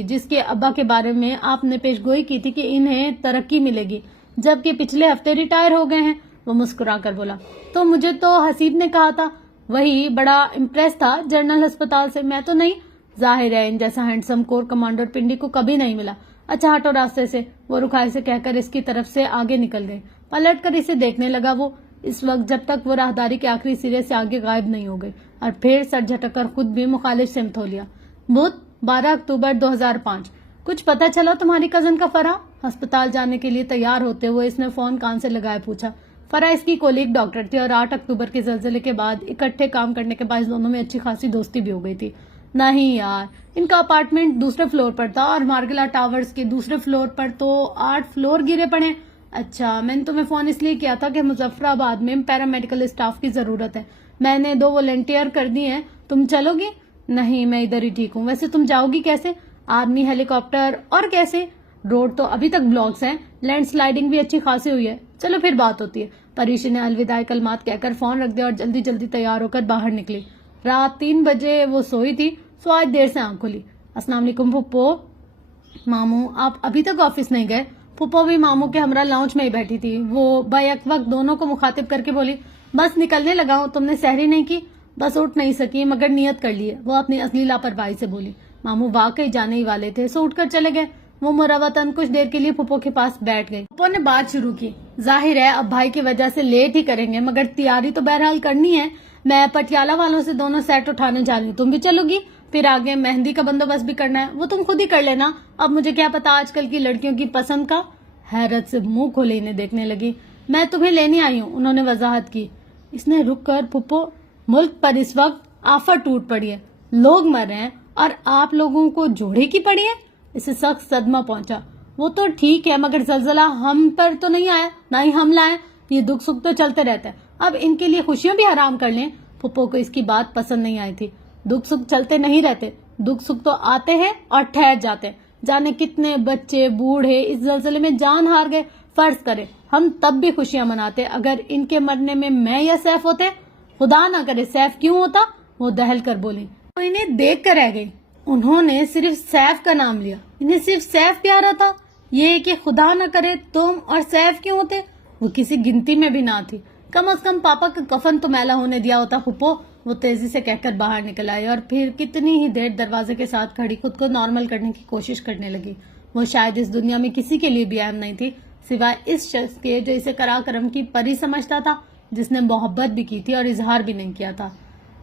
جس کے ابا کے بارے میں آپ نے پیش گوئی کی تھی کہ انہیں ترقی ملے گی، جبکہ پچھلے ہفتے ریٹائر ہو گئے ہیں؟ وہ مسکرا کر بولا۔ تو مجھے تو حسیب نے کہا تھا، وہی بڑا امپریس تھا جنرل ہسپتال سے، میں تو نہیں۔ ظاہر ہے ان جیسا ہینڈسم کور کمانڈر پنڈی کو کبھی نہیں ملا۔ اچھا ہٹو راستے سے، وہ رکھائی سے کہہ کر اس کی طرف سے آگے نکل گئے۔ پلٹ کر اسے دیکھنے لگا وہ اس وقت جب تک وہ راہداری کے آخری سرے سے آگے غائب نہیں ہو گئی، اور پھر سر جھٹک کر خود بھی مخالف سمت ہو لیا۔ بدھ 12 اکتوبر 2005۔ کچھ پتہ چلا تمہاری کزن کا فرح؟ ہسپتال جانے کے لیے تیار ہوتے ہوئے اس نے فون کان سے لگائے پوچھا۔ فرح اس کی کولیگ ڈاکٹر تھی اور 8 اکتوبر کے زلزلے کے بعد اکٹھے کام کرنے کے باعث دونوں میں اچھی خاصی دوستی بھی ہو گئی تھی۔ نہیں یار، ان کا اپارٹمنٹ دوسرے فلور پر تھا اور مارگلا ٹاورز کے دوسرے فلور پر تو 8 فلور گرے پڑے۔ اچھا، میں نے تمہیں فون اس لیے کیا تھا کہ مظفر آباد میں پیرامیڈیکل اسٹاف کی ضرورت ہے۔ میں نے 2 والنٹیئر کر دی ہیں، تم چلو گی؟ نہیں، میں ادھر ہی ٹھیک ہوں۔ ویسے تم جاؤ گی کیسے؟ آرمی ہیلی کاپٹر۔ اور کیسے؟ روڈ تو ابھی تک بلاکس ہیں، لینڈ سلائیڈنگ بھی اچھی خاصی ہوئی ہے۔ چلو پھر بات ہوتی ہے۔ پریشی نے الوداعی کلمات کہہ کر فون رکھ دیا اور جلدی جلدی تیار ہو کر باہر نکلی۔ رات 3 بجے وہ سوئی تھی، سو آج دیر سے آنکھ کھلی۔ السلام علیکم پھپھو۔ ماموں، آپ ابھی تک آفس نہیں گئے؟ پھپھو بھی ماموں کے ہمراہ لاؤنج میں ہی بیٹھی تھی۔ وہ بیک وقت دونوں کو مخاطب کر کے بولی، بس نکلنے لگا ہوں، تم نے سحری نہیں کی؟ بس اٹھ نہیں سکی مگر نیت کر لیے، وہ اپنی اصلی لاپرواہی سے بولی۔ ماموں واقعی جانے ہی والے تھے، سو اٹھ کر چلے گئے۔ وہ مروتاً کچھ دیر کے لیے پھپھو کے پاس بیٹھ گئی۔ پھپھو نے بات شروع کی، ظاہر ہے اب بھائی کی وجہ سے لیٹ ہی کریں گے، مگر تیاری تو بہرحال کرنی ہے۔ میں پٹیالہ والوں سے دونوں سیٹ اٹھانے جا رہی ہوں، تم بھی چلو گی؟ پھر آگے مہندی کا بندوبست بھی کرنا ہے، وہ تم خود ہی کر لینا۔ اب مجھے کیا پتا آج کل کی لڑکیوں کی پسند کا۔ حیرت سے منہ کھولے انہیں دیکھنے لگی۔ میں تمہیں لینے آئی ہوں، انہوں نے وضاحت کی۔ اس نے رک کر پھپھو، ملک پر اس وقت آفت ٹوٹ پڑی ہے، لوگ مر رہے ہیں اور آپ لوگوں کو جوڑے کی پڑی ہے۔ اسے سخت صدمہ پہنچا۔ وہ تو ٹھیک ہے مگر زلزلہ ہم پر تو نہیں آیا، نہ ہی ہم لائے، یہ دکھ سکھ تو چلتے رہتے ہیں، اب ان کے لیے خوشیاں بھی حرام کر لیں۔ پھپھو کو اس کی بات پسند نہیں آئی تھی۔ دکھ سکھ چلتے نہیں رہتے، دکھ سکھ تو آتے ہیں اور ٹھہر جاتے ہیں۔ جانے کتنے بچے بوڑھے اس زلزلے میں جان ہار گئے۔ فرض کرے ہم تب بھی خوشیاں مناتے اگر ان کے مرنے میں یا سیف ہوتے، خدا نہ کرے سیف کیوں ہوتا، وہ دہل کر بولی۔ وہ انہیں دیکھ کر رہ گئی۔ انہوں نے صرف سیف کا نام لیا، انہیں صرف سیف پیارا تھا، یہ کہ خدا نہ کرے تم اور سیف کیوں ہوتے، وہ کسی گنتی میں بھی نہ تھی۔ کم از کم پاپا کا کفن تو میلا ہونے دیا ہوتا پھپھو، وہ تیزی سے کہہ کر باہر نکل آئی اور پھر کتنی ہی دیر دروازے کے ساتھ کھڑی خود کو نارمل کرنے کی کوشش کرنے لگی۔ وہ شاید اس دنیا میں کسی کے لیے بھی اہم نہیں تھی سوائے اس شخص کے جو اسے کرا کرم کی پری سمجھتا تھا، جس نے محبت بھی کی تھی اور اظہار بھی نہیں کیا تھا۔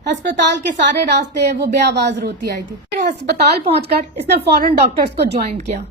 ہسپتال کے سارے راستے وہ بے آواز روتی آئی تھی۔ پھر ہسپتال پہنچ کر اس نے فوراً ڈاکٹرز کو جوائن کیا۔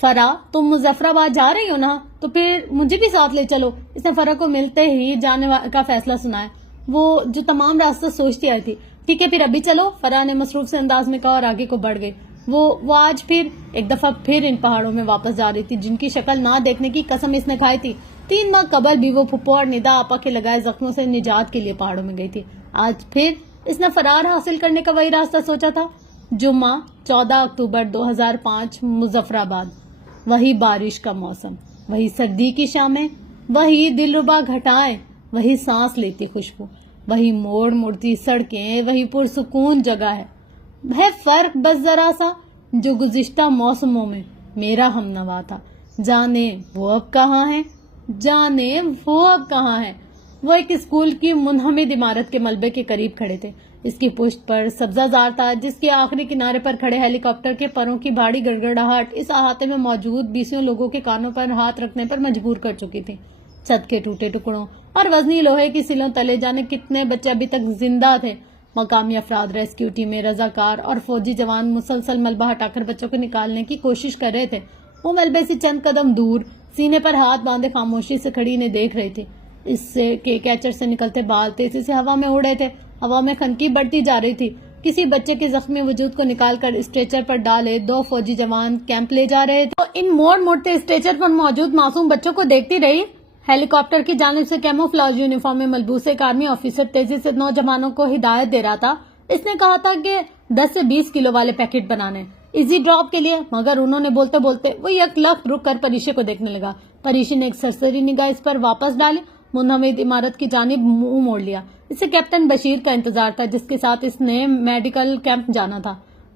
فرا تم مظفر آباد جا رہی ہو نا، تو پھر مجھے بھی ساتھ لے چلو۔ اس نے فرا کو ملتے ہی جانے کا فیصلہ سنایا، وہ جو تمام راستہ سوچتی آئی تھی۔ ٹھیک ہے پھر ابھی چلو، فرا نے مصروف سے انداز میں کہا اور آگے کو بڑھ گئی۔ وہ آج پھر ایک دفعہ پھر ان پہاڑوں میں واپس جا رہی تھی جن کی شکل نہ دیکھنے کی قسم اس نے کھائی تھی۔ 3 ماہ قبل بھی وہ پھپھو اور ندا آپا کے لگائے زخموں سے نجات کے لیے پہاڑوں میں گئی تھی۔ آج پھر اس نے فرار حاصل کرنے کا وہی راستہ سوچا تھا۔ جمعہ 14 اکتوبر 2005 مظفر آباد۔ وہی بارش کا موسم، وہی سردی کی شامیں، وہی دلربا گھٹائیں، وہی سانس لیتی خوشبو، وہی موڑ مڑتی سڑکیں، وہی پرسکون جگہ ہے فرق بس ذرا سا جو گزشتہ موسموں میں میرا ہمنوا تھا۔ جانے وہ اب کہاں ہے، جانے وہ اب کہاں ہے۔ وہ ایک اسکول کی منہمد عمارت کے ملبے کے قریب کھڑے تھے۔ اس کی پشت پر سبزہ زار تھا جس کے آخری کنارے پر کھڑے ہیلی کاپٹر کے پروں کی بھاری گڑگڑاہٹ اس احاطے میں موجود 20 لوگوں کے کانوں پر ہاتھ رکھنے پر مجبور کر چکی تھی۔ چھت کے ٹوٹے ٹکڑوں اور وزنی لوہے کی سلوں تلے جانے کتنے بچے ابھی تک زندہ تھے۔ مقامی افراد، ریسکیو ٹیمیں، رضاکار اور فوجی جوان مسلسل ملبہ ہٹا کر بچوں کو نکالنے کی کوشش کر رہے تھے۔ وہ ملبے سے چند قدم دور سینے پر ہاتھ باندھے خاموشی سے کھڑی انہیں دیکھ رہی تھی۔ اس سے کہ کیچر سے نکلتے بال تیزی سے ہوا میں اڑ رہے تھے، ہوا میں خنکی بڑھتی جا رہی تھی۔ کسی بچے کے زخمی وجود کو نکال کر اسٹریچر پر ڈالے 2 فوجی جوان کیمپ لے جا رہے تھے۔ تو ان موڑ موڑتے اسٹریچر پر موجود معصوم بچوں کو دیکھتی رہی۔ ہیلی کاپٹر کی جانب سے کیموفلاج یونیفارم میں ملبوس ایک آرمی آفیسر تیزی سے نوجوانوں کو ہدایت دے رہا تھا۔ اس نے کہا تھا کہ 10 سے 20 کلو والے پیکٹ بنانے ایزی ڈراپ کے لیے، مگر انہوں نے بولتے بولتے وہ یک لخت رک کر پریشے کو دیکھنے لگا۔ پریشے نے ایک سرسری نگاہ اس پر واپس ڈالی، منہمد عمارت کی جانب منہ موڑ لیا۔ اسے کیپٹن بشیر کا انتظار تھا جس کے ساتھ اس نے میڈیکل کیمپ جانا تھا۔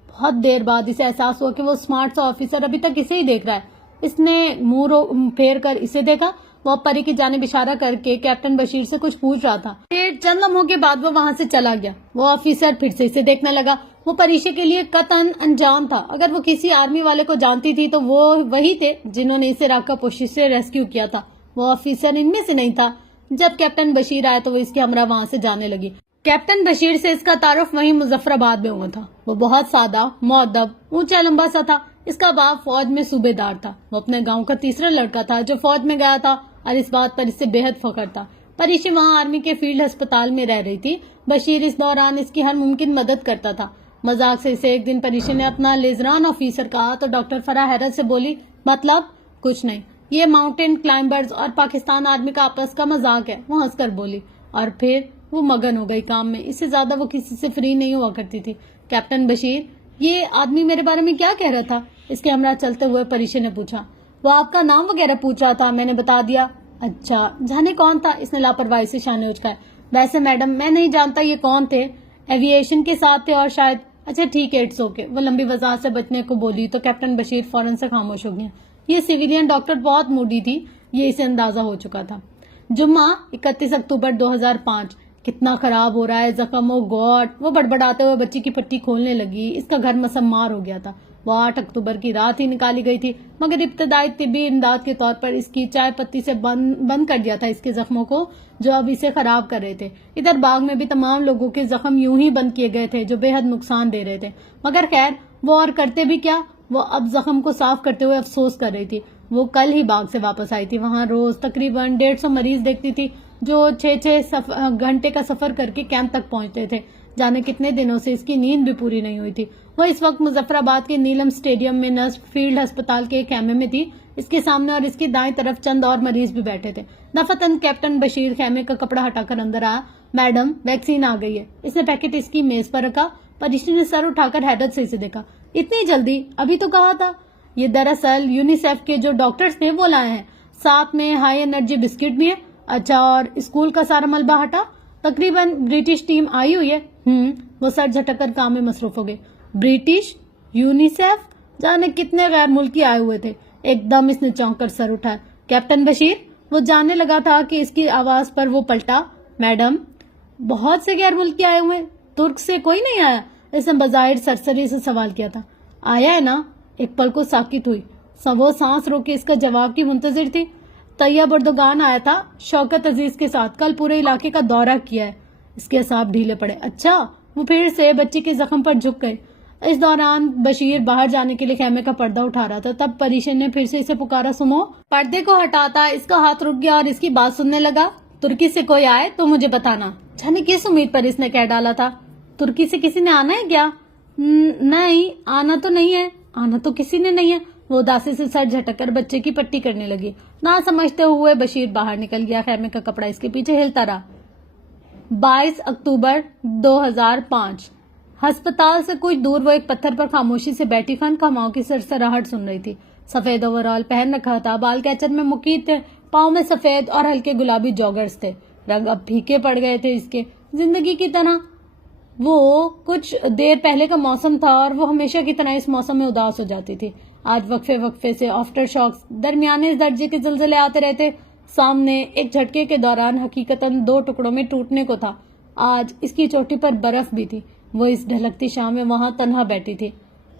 بہت دیر بعد اسے احساس ہوا کہ وہ اسمارٹ سا آفیسر ابھی تک اسے ہی دیکھ رہا ہے۔ اس نے منہ پھیر کر اسے دیکھا۔ وہ پری کی جانب اشارہ کر کے کیپٹن بشیر سے کچھ پوچھ رہا تھا۔ پھر چند لمحوں کے بعد وہ وہاں سے چلا گیا۔ وہ آفیسر پھر سے اسے دیکھنے لگا۔ وہ پریشے کے لیے قطعاً انجان تھا۔ اگر وہ کسی آرمی والے کو جانتی تھی تو وہ وہی تھے جنہوں نے اسے راکا پوشی سے ریسکیو کیا تھا۔ وہ آفیسر ان میں سے نہیں تھا۔ جب کیپٹن بشیر آیا تو وہ اس کے ہمراہ وہاں سے جانے لگی۔ کیپٹن بشیر سے اس کا تعارف وہیں مظفر آباد میں ہوا تھا۔ وہ بہت سادہ، مؤدب، اونچا لمبا سا تھا۔ اس کا باپ فوج میں صوبے دار تھا۔ وہ اپنے گاؤں کا تیسرا لڑکا تھا جو فوج میں گیا تھا اور اس بات پر اس سے بے حد فخر تھا۔ پریشی وہاں آرمی کے فیلڈ ہسپتال میں رہ رہی تھی۔ بشیر اس دوران اس کی ہر ممکن مدد کرتا تھا۔ مذاق سے اسے ایک دن پریشی نے اپنا لیزران آفیسر کہا تو ڈاکٹر فرا حیرت سے بولی، مطلب کچھ نہیں، یہ ماؤنٹین کلائمبرز اور پاکستان آرمی کا آپس کا مذاق ہے۔ وہ ہنس کر بولی اور پھر وہ مگن ہو گئی کام میں۔ اس سے زیادہ وہ کسی سے فری نہیں ہوا کرتی تھی۔ کیپٹن بشیر، یہ آدمی میرے بارے میں کیا کہہ رہا تھا؟ اس کے ہمراہ چلتے ہوئے پریشی نے پوچھا۔ وہ آپ کا نام وغیرہ پوچھ رہا تھا، میں نے بتا دیا۔ اچھا، جانے کون تھا؟ اس نے لاپرواہی سے شانے اچکائے۔ ویسے میڈم میں نہیں جانتا یہ کون تھے، ایوییشن کے ساتھ تھے اور شاید۔ اچھا ٹھیک ہے، اٹس اوکے۔ وہ لمبی وضاحت سے بچنے کو بولی تو کیپٹن بشیر فوراً سے خاموش ہو گیا۔ یہ سویلین ڈاکٹر بہت موڈی تھی، یہ اسے اندازہ ہو چکا تھا۔ جمعہ 31 اکتوبر 2005۔ کتنا خراب ہو رہا ہے زخم، او گاڈ! وہ بڑبڑاتے ہوئے بچی کی پٹی کھولنے لگی۔ اس کا گھر مسمار ہو گیا تھا۔ وہ 8 اکتوبر کی رات ہی نکالی گئی تھی، مگر ابتدائی طبی امداد کے طور پر اس کی چائے پتی سے بند کر دیا تھا اس کے زخموں کو جو اب اسے خراب کر رہے تھے۔ ادھر باغ میں بھی تمام لوگوں کے زخم یوں ہی بند کیے گئے تھے جو بے حد نقصان دے رہے تھے، مگر خیر وہ اور کرتے بھی کیا، وہ اب زخم کو صاف کرتے ہوئے افسوس کر رہی تھی۔ वो कल ही बाग से वापस आई थी। वहां रोज तकरीबन 150 मरीज देखती थी जो 6-6 घंटे का सफर करके कैंप तक पहुंचते थे। जाने कितने दिनों से इसकी नींद भी पूरी नहीं हुई थी। वह इस वक्त मुजफ्फराबाद के नीलम स्टेडियम में नर्स फील्ड अस्पताल के एक खेमे में थी। इसके सामने और इसकी दाएं तरफ चंद और मरीज भी बैठे थे। दफातन कैप्टन बशीर खेमे का कपड़ा हटाकर अंदर आया। मैडम, वैक्सीन आ गई है। इसने पैकेट इसकी मेज पर रखा। परीक्षी ने सर उठाकर हैरत से इसे देखा। इतनी जल्दी? अभी तो कहा था। ये दरअसल यूनिसेफ के जो डॉक्टर्स थे वो लाए हैं। साथ में हाई एनर्जी बिस्किट भी है। अच्छा, और स्कूल का सारा मलबा हटा? तकरीबन ब्रिटिश टीम आई हुई है। वो सर झटक कर काम में मसरूफ हो गए। ब्रिटिश? यूनिसेफ? जाने कितने गैर मुल्की आए हुए थे। एकदम इसने चौंक कर सर उठाया। कैप्टन बशीर? वो जानने लगा था कि इसकी आवाज पर वो पलटा। मैडम, बहुत से गैर मुल्की आए हुए, तुर्क से कोई नहीं आया? इसने बज़ाहिर सरसरी से सवाल किया था। आया है ना? एक पल को साकित हुई। वो सांस रोके इसका जवाब की मुंतजिर थी। तैयब अर्दोगान आया था शौकत अजीज के साथ। कल पूरे इलाके का दौरा किया है। इसके असाब ढीले पड़े। अच्छा। वो फिर से बच्ची के जख्म पर झुक गए। इस दौरान बशीर बाहर जाने के लिए खेमे का पर्दा उठा रहा था। तब परीशन ने फिर से इसे पुकारा। सुमो। पर्दे को हटाता इसका हाथ रुक गया और इसकी बात सुनने लगा। तुर्की से कोई आए तो मुझे बताना। जाने किस उम्मीद पर इसने कह डाला था। तुर्की से किसी ने आना है क्या? नहीं, आना तो नहीं है। आना तो किसी ने नहीं है। वो उदासी से सर झटक बच्चे की पट्टी करने लगी। ना समझते हुए बशीर बाहर निकल गया। खेमे का कपड़ा इसके पीछे हिलता रहा। 22 अक्टूबर 2005। अस्पताल से कुछ दूर वो एक पत्थर पर खामोशी से बैठी खामाओं की सरसराहट सुन रही थी। सफेद ओवरऑल पहन रखा था, बाल कैचर में मुकीद थे, पाँव में सफेद और हल्के गुलाबी जॉगर्स थे। रंग अब फीके पड़ गए थे इसके, जिंदगी की तरह। वो कुछ देर पहले का मौसम था और वो हमेशा की तरह इस मौसम में उदास हो जाती थी। आज वक्फे वक्फे से आफ्टर शॉक्स, दरमियाने दर्जे के जलजले आते रहते। सामने एक झटके के दौरान हकीकतन 2 टुकड़ों में टूटने को था। आज इसकी चोटी पर बर्फ भी थी। वो इस ढलकती शाम में वहां तन्हा बैठी थी।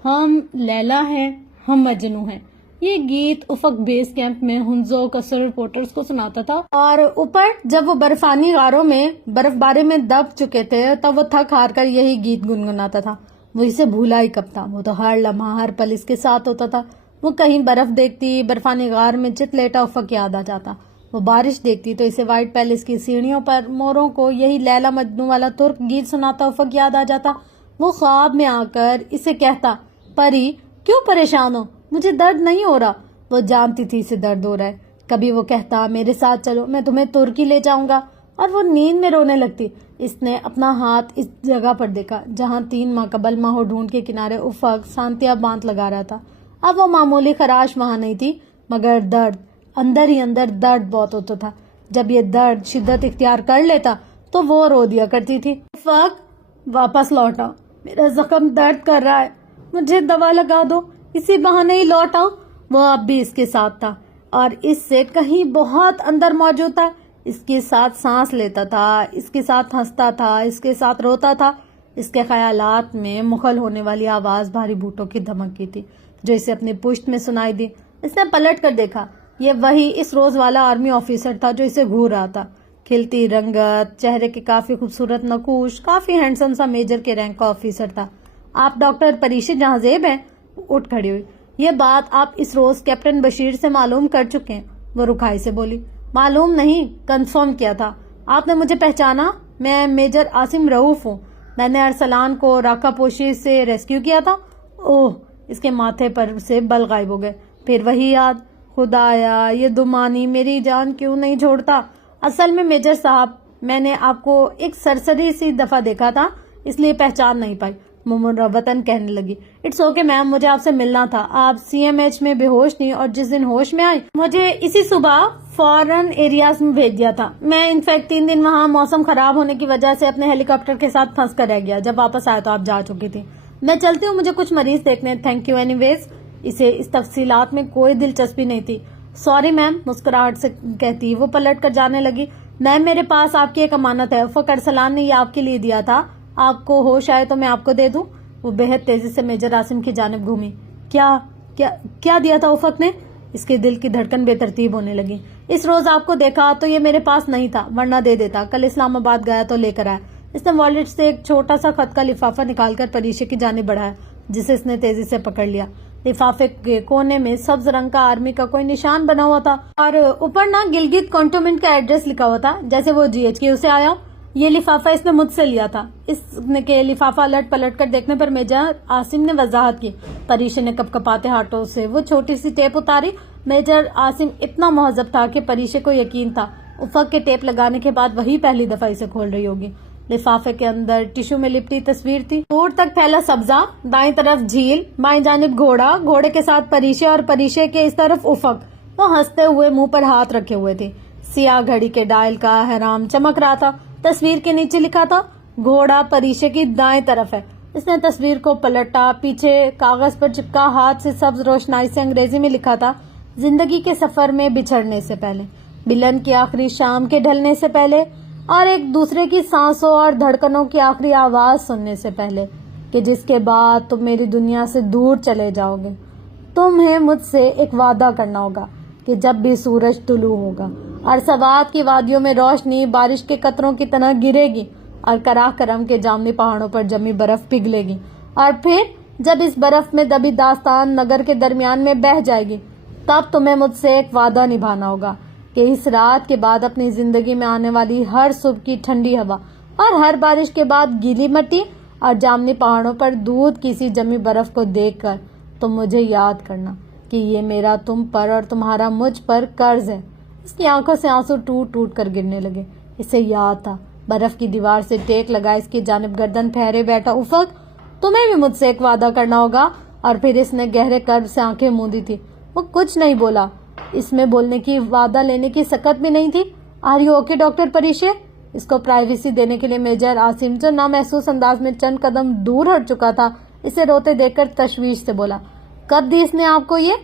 हम लैला हैं, हम मजनू हैं। ये गीत उफक बेस कैंप में हुंजो कसर रिपोर्टर्स को सुनाता था। और ऊपर जब वो बर्फानी गारों में बर्फबारी में दब चुके थे तब वो थक हार कर यही गीत गुनगुनाता था। वो इसे भूला ही कब था। वो तो हर लम्हा हर पल इसके साथ होता था। वो कहीं बर्फ देखती, बर्फानी गार में चित लेटा उफक याद आ जाता। वो बारिश देखती तो इसे व्हाइट पैलेस की सीढ़ियों पर मोरों को यही लैला मजनू वाला तुर्क गीत सुनाता उफक याद आ जाता। वो ख्वाब में आकर इसे कहता, परी क्यों परेशान हो, मुझे दर्द नहीं हो रहा। वो जानती थी इसे दर्द हो रहा है। कभी वो कहता, मेरे साथ चलो, मैं तुम्हें तुर्की ले जाऊंगा, और वो नींद में रोने लगती। इसने अपना हाथ इस जगह पर देखा जहां 3 माह कबल माहो ढूंढ के किनारे उफक शांतिया बांध लगा रहा था। अब वो मामूली खराश वहां नहीं थी, मगर दर्द, अंदर ही अंदर दर्द बहुत होता था। जब ये दर्द शिद्दत इख्तियार कर लेता तो वो रो दिया करती थी, उफक वापस लौटा, मेरा जख्म दर्द कर रहा है, मुझे दवा लगा दो, इसी बहाने ही लौट आओ। वो अब भी इसके साथ था और इससे कहीं बहुत अंदर मौजूद था। इसके साथ सांस लेता था, इसके साथ हंसता था, इसके साथ रोता था। इसके ख्यालात में मुखल होने वाली आवाज भारी बूटों की धमकी थी जो इसे अपनी पुश्त में सुनाई दी। इसने पलट कर देखा। ये वही इस रोज वाला आर्मी ऑफिसर था जो इसे घूर रहा था। खिलती रंगत, चेहरे के काफी खूबसूरत नकूश, काफी हैंडसम सा मेजर के रैंक का ऑफिसर था। आप डॉक्टर परीक्षित जहांजेब हैं? उठ खड़ी हुई। ये बात आप इस रोज कैप्टन बशीर से मालूम कर चुके हैं? वो रुखाई से बोली। मालूम नहीं, कंफर्म किया था। आपने मुझे पहचाना? मैं मेजर आसिम रऊफ हूँ। मैंने अरसलान को राकापोशी से रेस्क्यू किया था। ओह, इसके माथे पर से बल गायब हो गए। फिर वही याद, खुदाया ये दुमानी मेरी जान क्यों नहीं छोड़ता। असल में मेजर साहब, मैंने आपको एक सरसरी सी दफा देखा था, इसलिए पहचान नहीं पाई। मुमरबतन कहने लगी। इट्स ओके मैम, मुझे आपसे मिलना था। आप CMH में बेहोश थी और जिस दिन होश में आई मुझे इसी सुबह फॉरेन एरियाज में भेज दिया था। मैं इनफैक्ट 3 दिन वहाँ मौसम खराब होने की वजह से अपने हेलीकॉप्टर के साथ फंस कर रह गया। जब वापस आया तो आप जा चुकी थी। मैं चलती हूँ, मुझे कुछ मरीज देखने। Thank you anyways. इसे इस तफसीलात में कोई दिलचस्पी नहीं थी। सॉरी मैम, मुस्कुराहट से कहती। वो पलट कर जाने लगी। मैम, मेरे पास आपकी एक अमानत है। उफक अरसलान ने ये आपके लिए दिया था। आपको होश आए तो मैं आपको दे दूं। वो बेहद तेजी से मेजर आसिम की जानिब घूमी। क्या क्या क्या दिया था उफक ने? इसके दिल की धड़कन बेतरतीब होने लगी। इस रोज आपको देखा तो ये मेरे पास नहीं था, वरना दे देता। कल इस्लामाबाद गया तो लेकर आया। इसने वॉलेट से एक छोटा सा खत का लिफाफा निकालकर परीक्षा की जानिब बढ़ाया, जिसे इसने तेजी से पकड़ लिया। लिफाफे के कोने में सब्ज रंग का आर्मी का कोई निशान बना हुआ था और ऊपर ना गिलगित कंटोनमेंट का एड्रेस लिखा हुआ था, जैसे वो GHQ से आया। ये लिफाफा इसने मुझसे लिया था। इसने के लिफाफा अलट पलट कर देखने पर मेजर आसिम ने वजाहत की। परीशे ने कपकपाते हाथों से वो छोटी सी टेप उतारी। मेजर आसिम इतना मुहज़्ज़ब था कि परीशे को यकीन था उफक के टेप लगाने के बाद वही पहली दफा इसे खोल रही होगी। लिफाफे के अंदर टिश्यू में लिपटी तस्वीर थी। दूर तक फैला सब्जा, दाएं तरफ झील, बाएं जानिब घोड़ा, घोड़े के साथ परीशे और परीशे के इस तरफ उफक। वो हंसते हुए मुंह पर हाथ रखे हुए थे। सियाह घड़ी के डायल का हराम चमक रहा था। तस्वीर के नीचे लिखा था घोड़ा परीशे की दाएं तरफ है। इसने तस्वीर को पलटा। पीछे कागज पर चिपका हाथ से सब्ज रोशनाई से अंग्रेजी में लिखा था जिंदगी के सफर में बिछड़ने से पहले, मिलन की आखिरी शाम के ढलने से पहले और एक दूसरे की सांसों और धड़कनों की आखिरी आवाज सुनने से पहले, कि जिसके बाद तुम मेरी दुनिया से दूर चले जाओगे। तुम्हें मुझसे एक वादा करना होगा कि जब भी सूरज तुलू होगा और सवात की वादियों में रोशनी बारिश के कतरों की तरह गिरेगी और कराकरम के जामनी पहाड़ों पर जमी बर्फ पिघलेगी और फिर जब इस बर्फ में दबी दास्तान नगर के दरमियान में बह जाएगी, तब तुम्हें मुझसे एक वादा निभाना होगा कि इस रात के बाद अपनी जिंदगी में आने वाली हर सुबह की ठंडी हवा और हर बारिश के बाद गीली मिट्टी और जामनी पहाड़ों पर दूध की सी जमी बर्फ को देखकर तुम मुझे याद करना कि ये मेरा तुम पर और तुम्हारा मुझ पर कर्ज है। इसकी आंखों से आंसू टूट टूट कर गिरने लगे। इसे याद था बर्फ की दीवार से टेक लगा इसकी जानिब गर्दन फेरे बैठा उफक, तुम्हें भी मुझसे एक वादा करना होगा। और फिर इसने गहरे कर्ब से आंखें मूंदी थी। वो कुछ नहीं बोला। इसमें बोलने की, वादा लेने की सकत भी नहीं थी। Are you okay doctor Pareeshay? इसको प्राइवेसी देने के लिए मेजर आसिम, जो नामहसूस अंदाज में चंद कदम दूर हट चुका था, इसे रोते देखकर तशवीश से बोला, कब दी इसने आपको ये?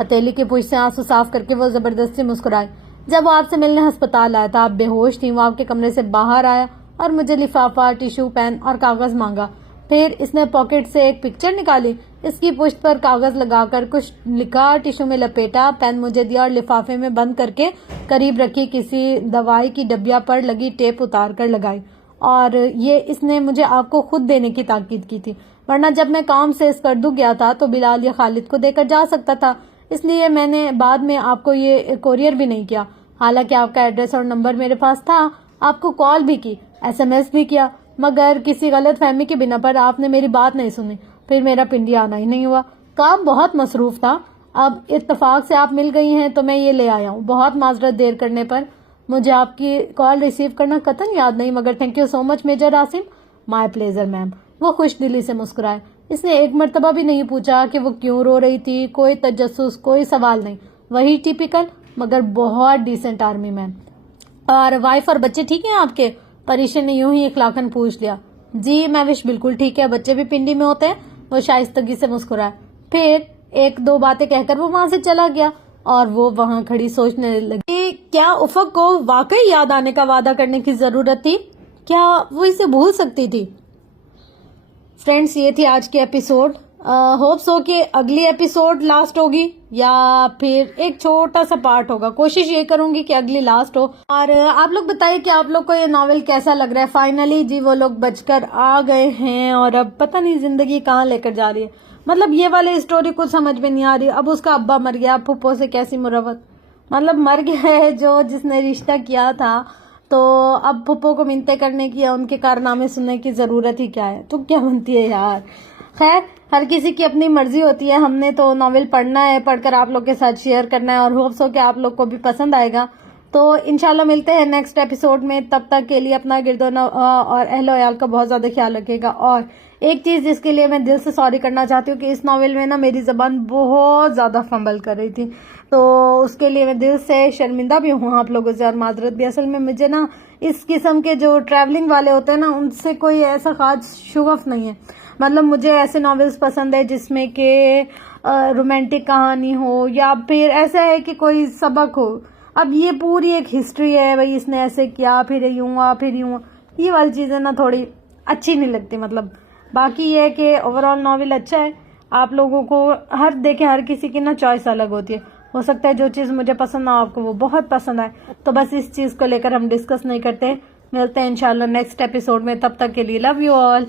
हथेली की पूंछ से आंसू साफ करके वो जबरदस्ती मुस्कुराई। जब वो आपसे मिलने अस्पताल आया था, आप बेहोश थी। वो आपके कमरे से बाहर आया और मुझे लिफाफा, टिश्यू, पेन और कागज मांगा। फिर इसने पॉकेट से एक पिक्चर निकाली, इसकी पुश्त पर कागज लगाकर कुछ लिखा, टिश्यू में लपेटा, पेन मुझे दिया और लिफाफे में बंद करके करीब रखी किसी दवाई की डब्बिया पर लगी टेप उतार कर लगाई। और ये इसने मुझे आपको खुद देने की ताकीद की थी, वरना जब मैं काम से स्कर्दू गया था तो बिलाल या खालिद को देकर जा सकता था, इसलिए मैंने बाद में आपको ये कोरियर भी नहीं किया। हालांकि आपका एड्रेस और नंबर मेरे पास था, आपको कॉल भी की, SMS भी किया, मगर किसी गलत फहमी के बिना पर आपने मेरी बात नहीं सुनी। फिर मेरा पिंडी आना ही नहीं हुआ। काम बहुत मसरूफ था। अब इत्तेफाक से आप मिल गई हैं तो मैं ये ले आया हूँ। बहुत माजरत देर करने पर। मुझे आपकी कॉल रिसीव करना कतई याद नहीं, मगर thank you so much major Asim. My pleasure ma'am. वो खुश दिली से मुस्कुराए। इसने एक मर्तबा भी नहीं पूछा कि वो क्यों रो रही थी। कोई तजस्सुस, कोई सवाल नहीं। वही टिपिकल मगर बहुत डिसेंट आर्मी मैन। और वाइफ और बच्चे ठीक हैं आपके? परीशे ने यूं ही इखलाकन पूछ लिया। जी मैं विश बिल्कुल ठीक है, बच्चे भी पिंडी में होते हैं। वो शाइस्तगी से मुस्कुराया। फिर एक दो बातें कहकर वो वहां से चला गया और वो वहां खड़ी सोचने लगी, क्या उफक को वाकई याद आने का वादा करने की जरूरत थी? क्या वो इसे भूल सकती थी? फ्रेंड्स, ये थी आज की एपिसोड। होप सो कि अगली एपिसोड लास्ट होगी या फिर एक छोटा सा पार्ट होगा। कोशिश ये करूंगी कि अगली लास्ट हो। और आप लोग बताइए कि आप लोग को ये नॉवेल कैसा लग रहा है। फाइनली जी वो लोग बचकर आ गए हैं और अब पता नहीं जिंदगी कहाँ लेकर जा रही है। मतलब ये वाली स्टोरी कुछ समझ में नहीं आ रही। अब उसका अब्बा मर गया, फुप्पो से कैसी मुरवत, मतलब मर गया है जो जिसने रिश्ता किया था, तो अब फुप्पो को मिन्नतें करने की या उनके कारनामे सुनने की जरूरत ही क्या है? तो क्या बनती है यार। खैर, हर किसी की अपनी मर्जी होती है। हमने तो नॉवेल पढ़ना है, पढ़कर आप लोग के साथ शेयर करना है और होप्स हो कि आप लोग को भी पसंद आएगा। तो इंशाल्लाह मिलते हैं नेक्स्ट एपिसोड में। तब तक के लिए अपना गिरदोना और अहलो अयाल का बहुत ज्यादा ख्याल रखिएगा। और एक चीज जिसके लिए मैं दिल से सॉरी करना चाहती हूँ कि इस नॉवेल में ना मेरी जबान बहुत ज्यादा फंबल कर रही थी, तो उसके लिए मैं दिल से शर्मिंदा भी हूँ आप लोगों से और माजरत भी। असल में मुझे ना इस किस्म के जो ट्रैवलिंग वाले होते हैं ना, उनसे कोई ऐसा खास शुगफ नहीं है। मतलब मुझे ऐसे नॉवेल्स पसंद है जिसमें कि रोमांटिक कहानी हो या फिर ऐसा है कि कोई सबक हो। अब ये पूरी एक हिस्ट्री है, भाई इसने ऐसे किया, फिर यूं हुआ, फिर यूं हुआ, ये वाली चीज़ें ना थोड़ी अच्छी नहीं लगती। मतलब बाकी ये है कि ओवरऑल नॉवेल अच्छा है। आप लोगों को हर किसी की ना चॉइस अलग होती है। हो सकता है जो चीज़ मुझे पसंद ना आपको वो बहुत पसंद आए। तो बस इस चीज़ को लेकर हम डिस्कस नहीं करते। मिलते हैं इंशाल्लाह नेक्स्ट एपिसोड में। तब तक के लिए लव यू ऑल।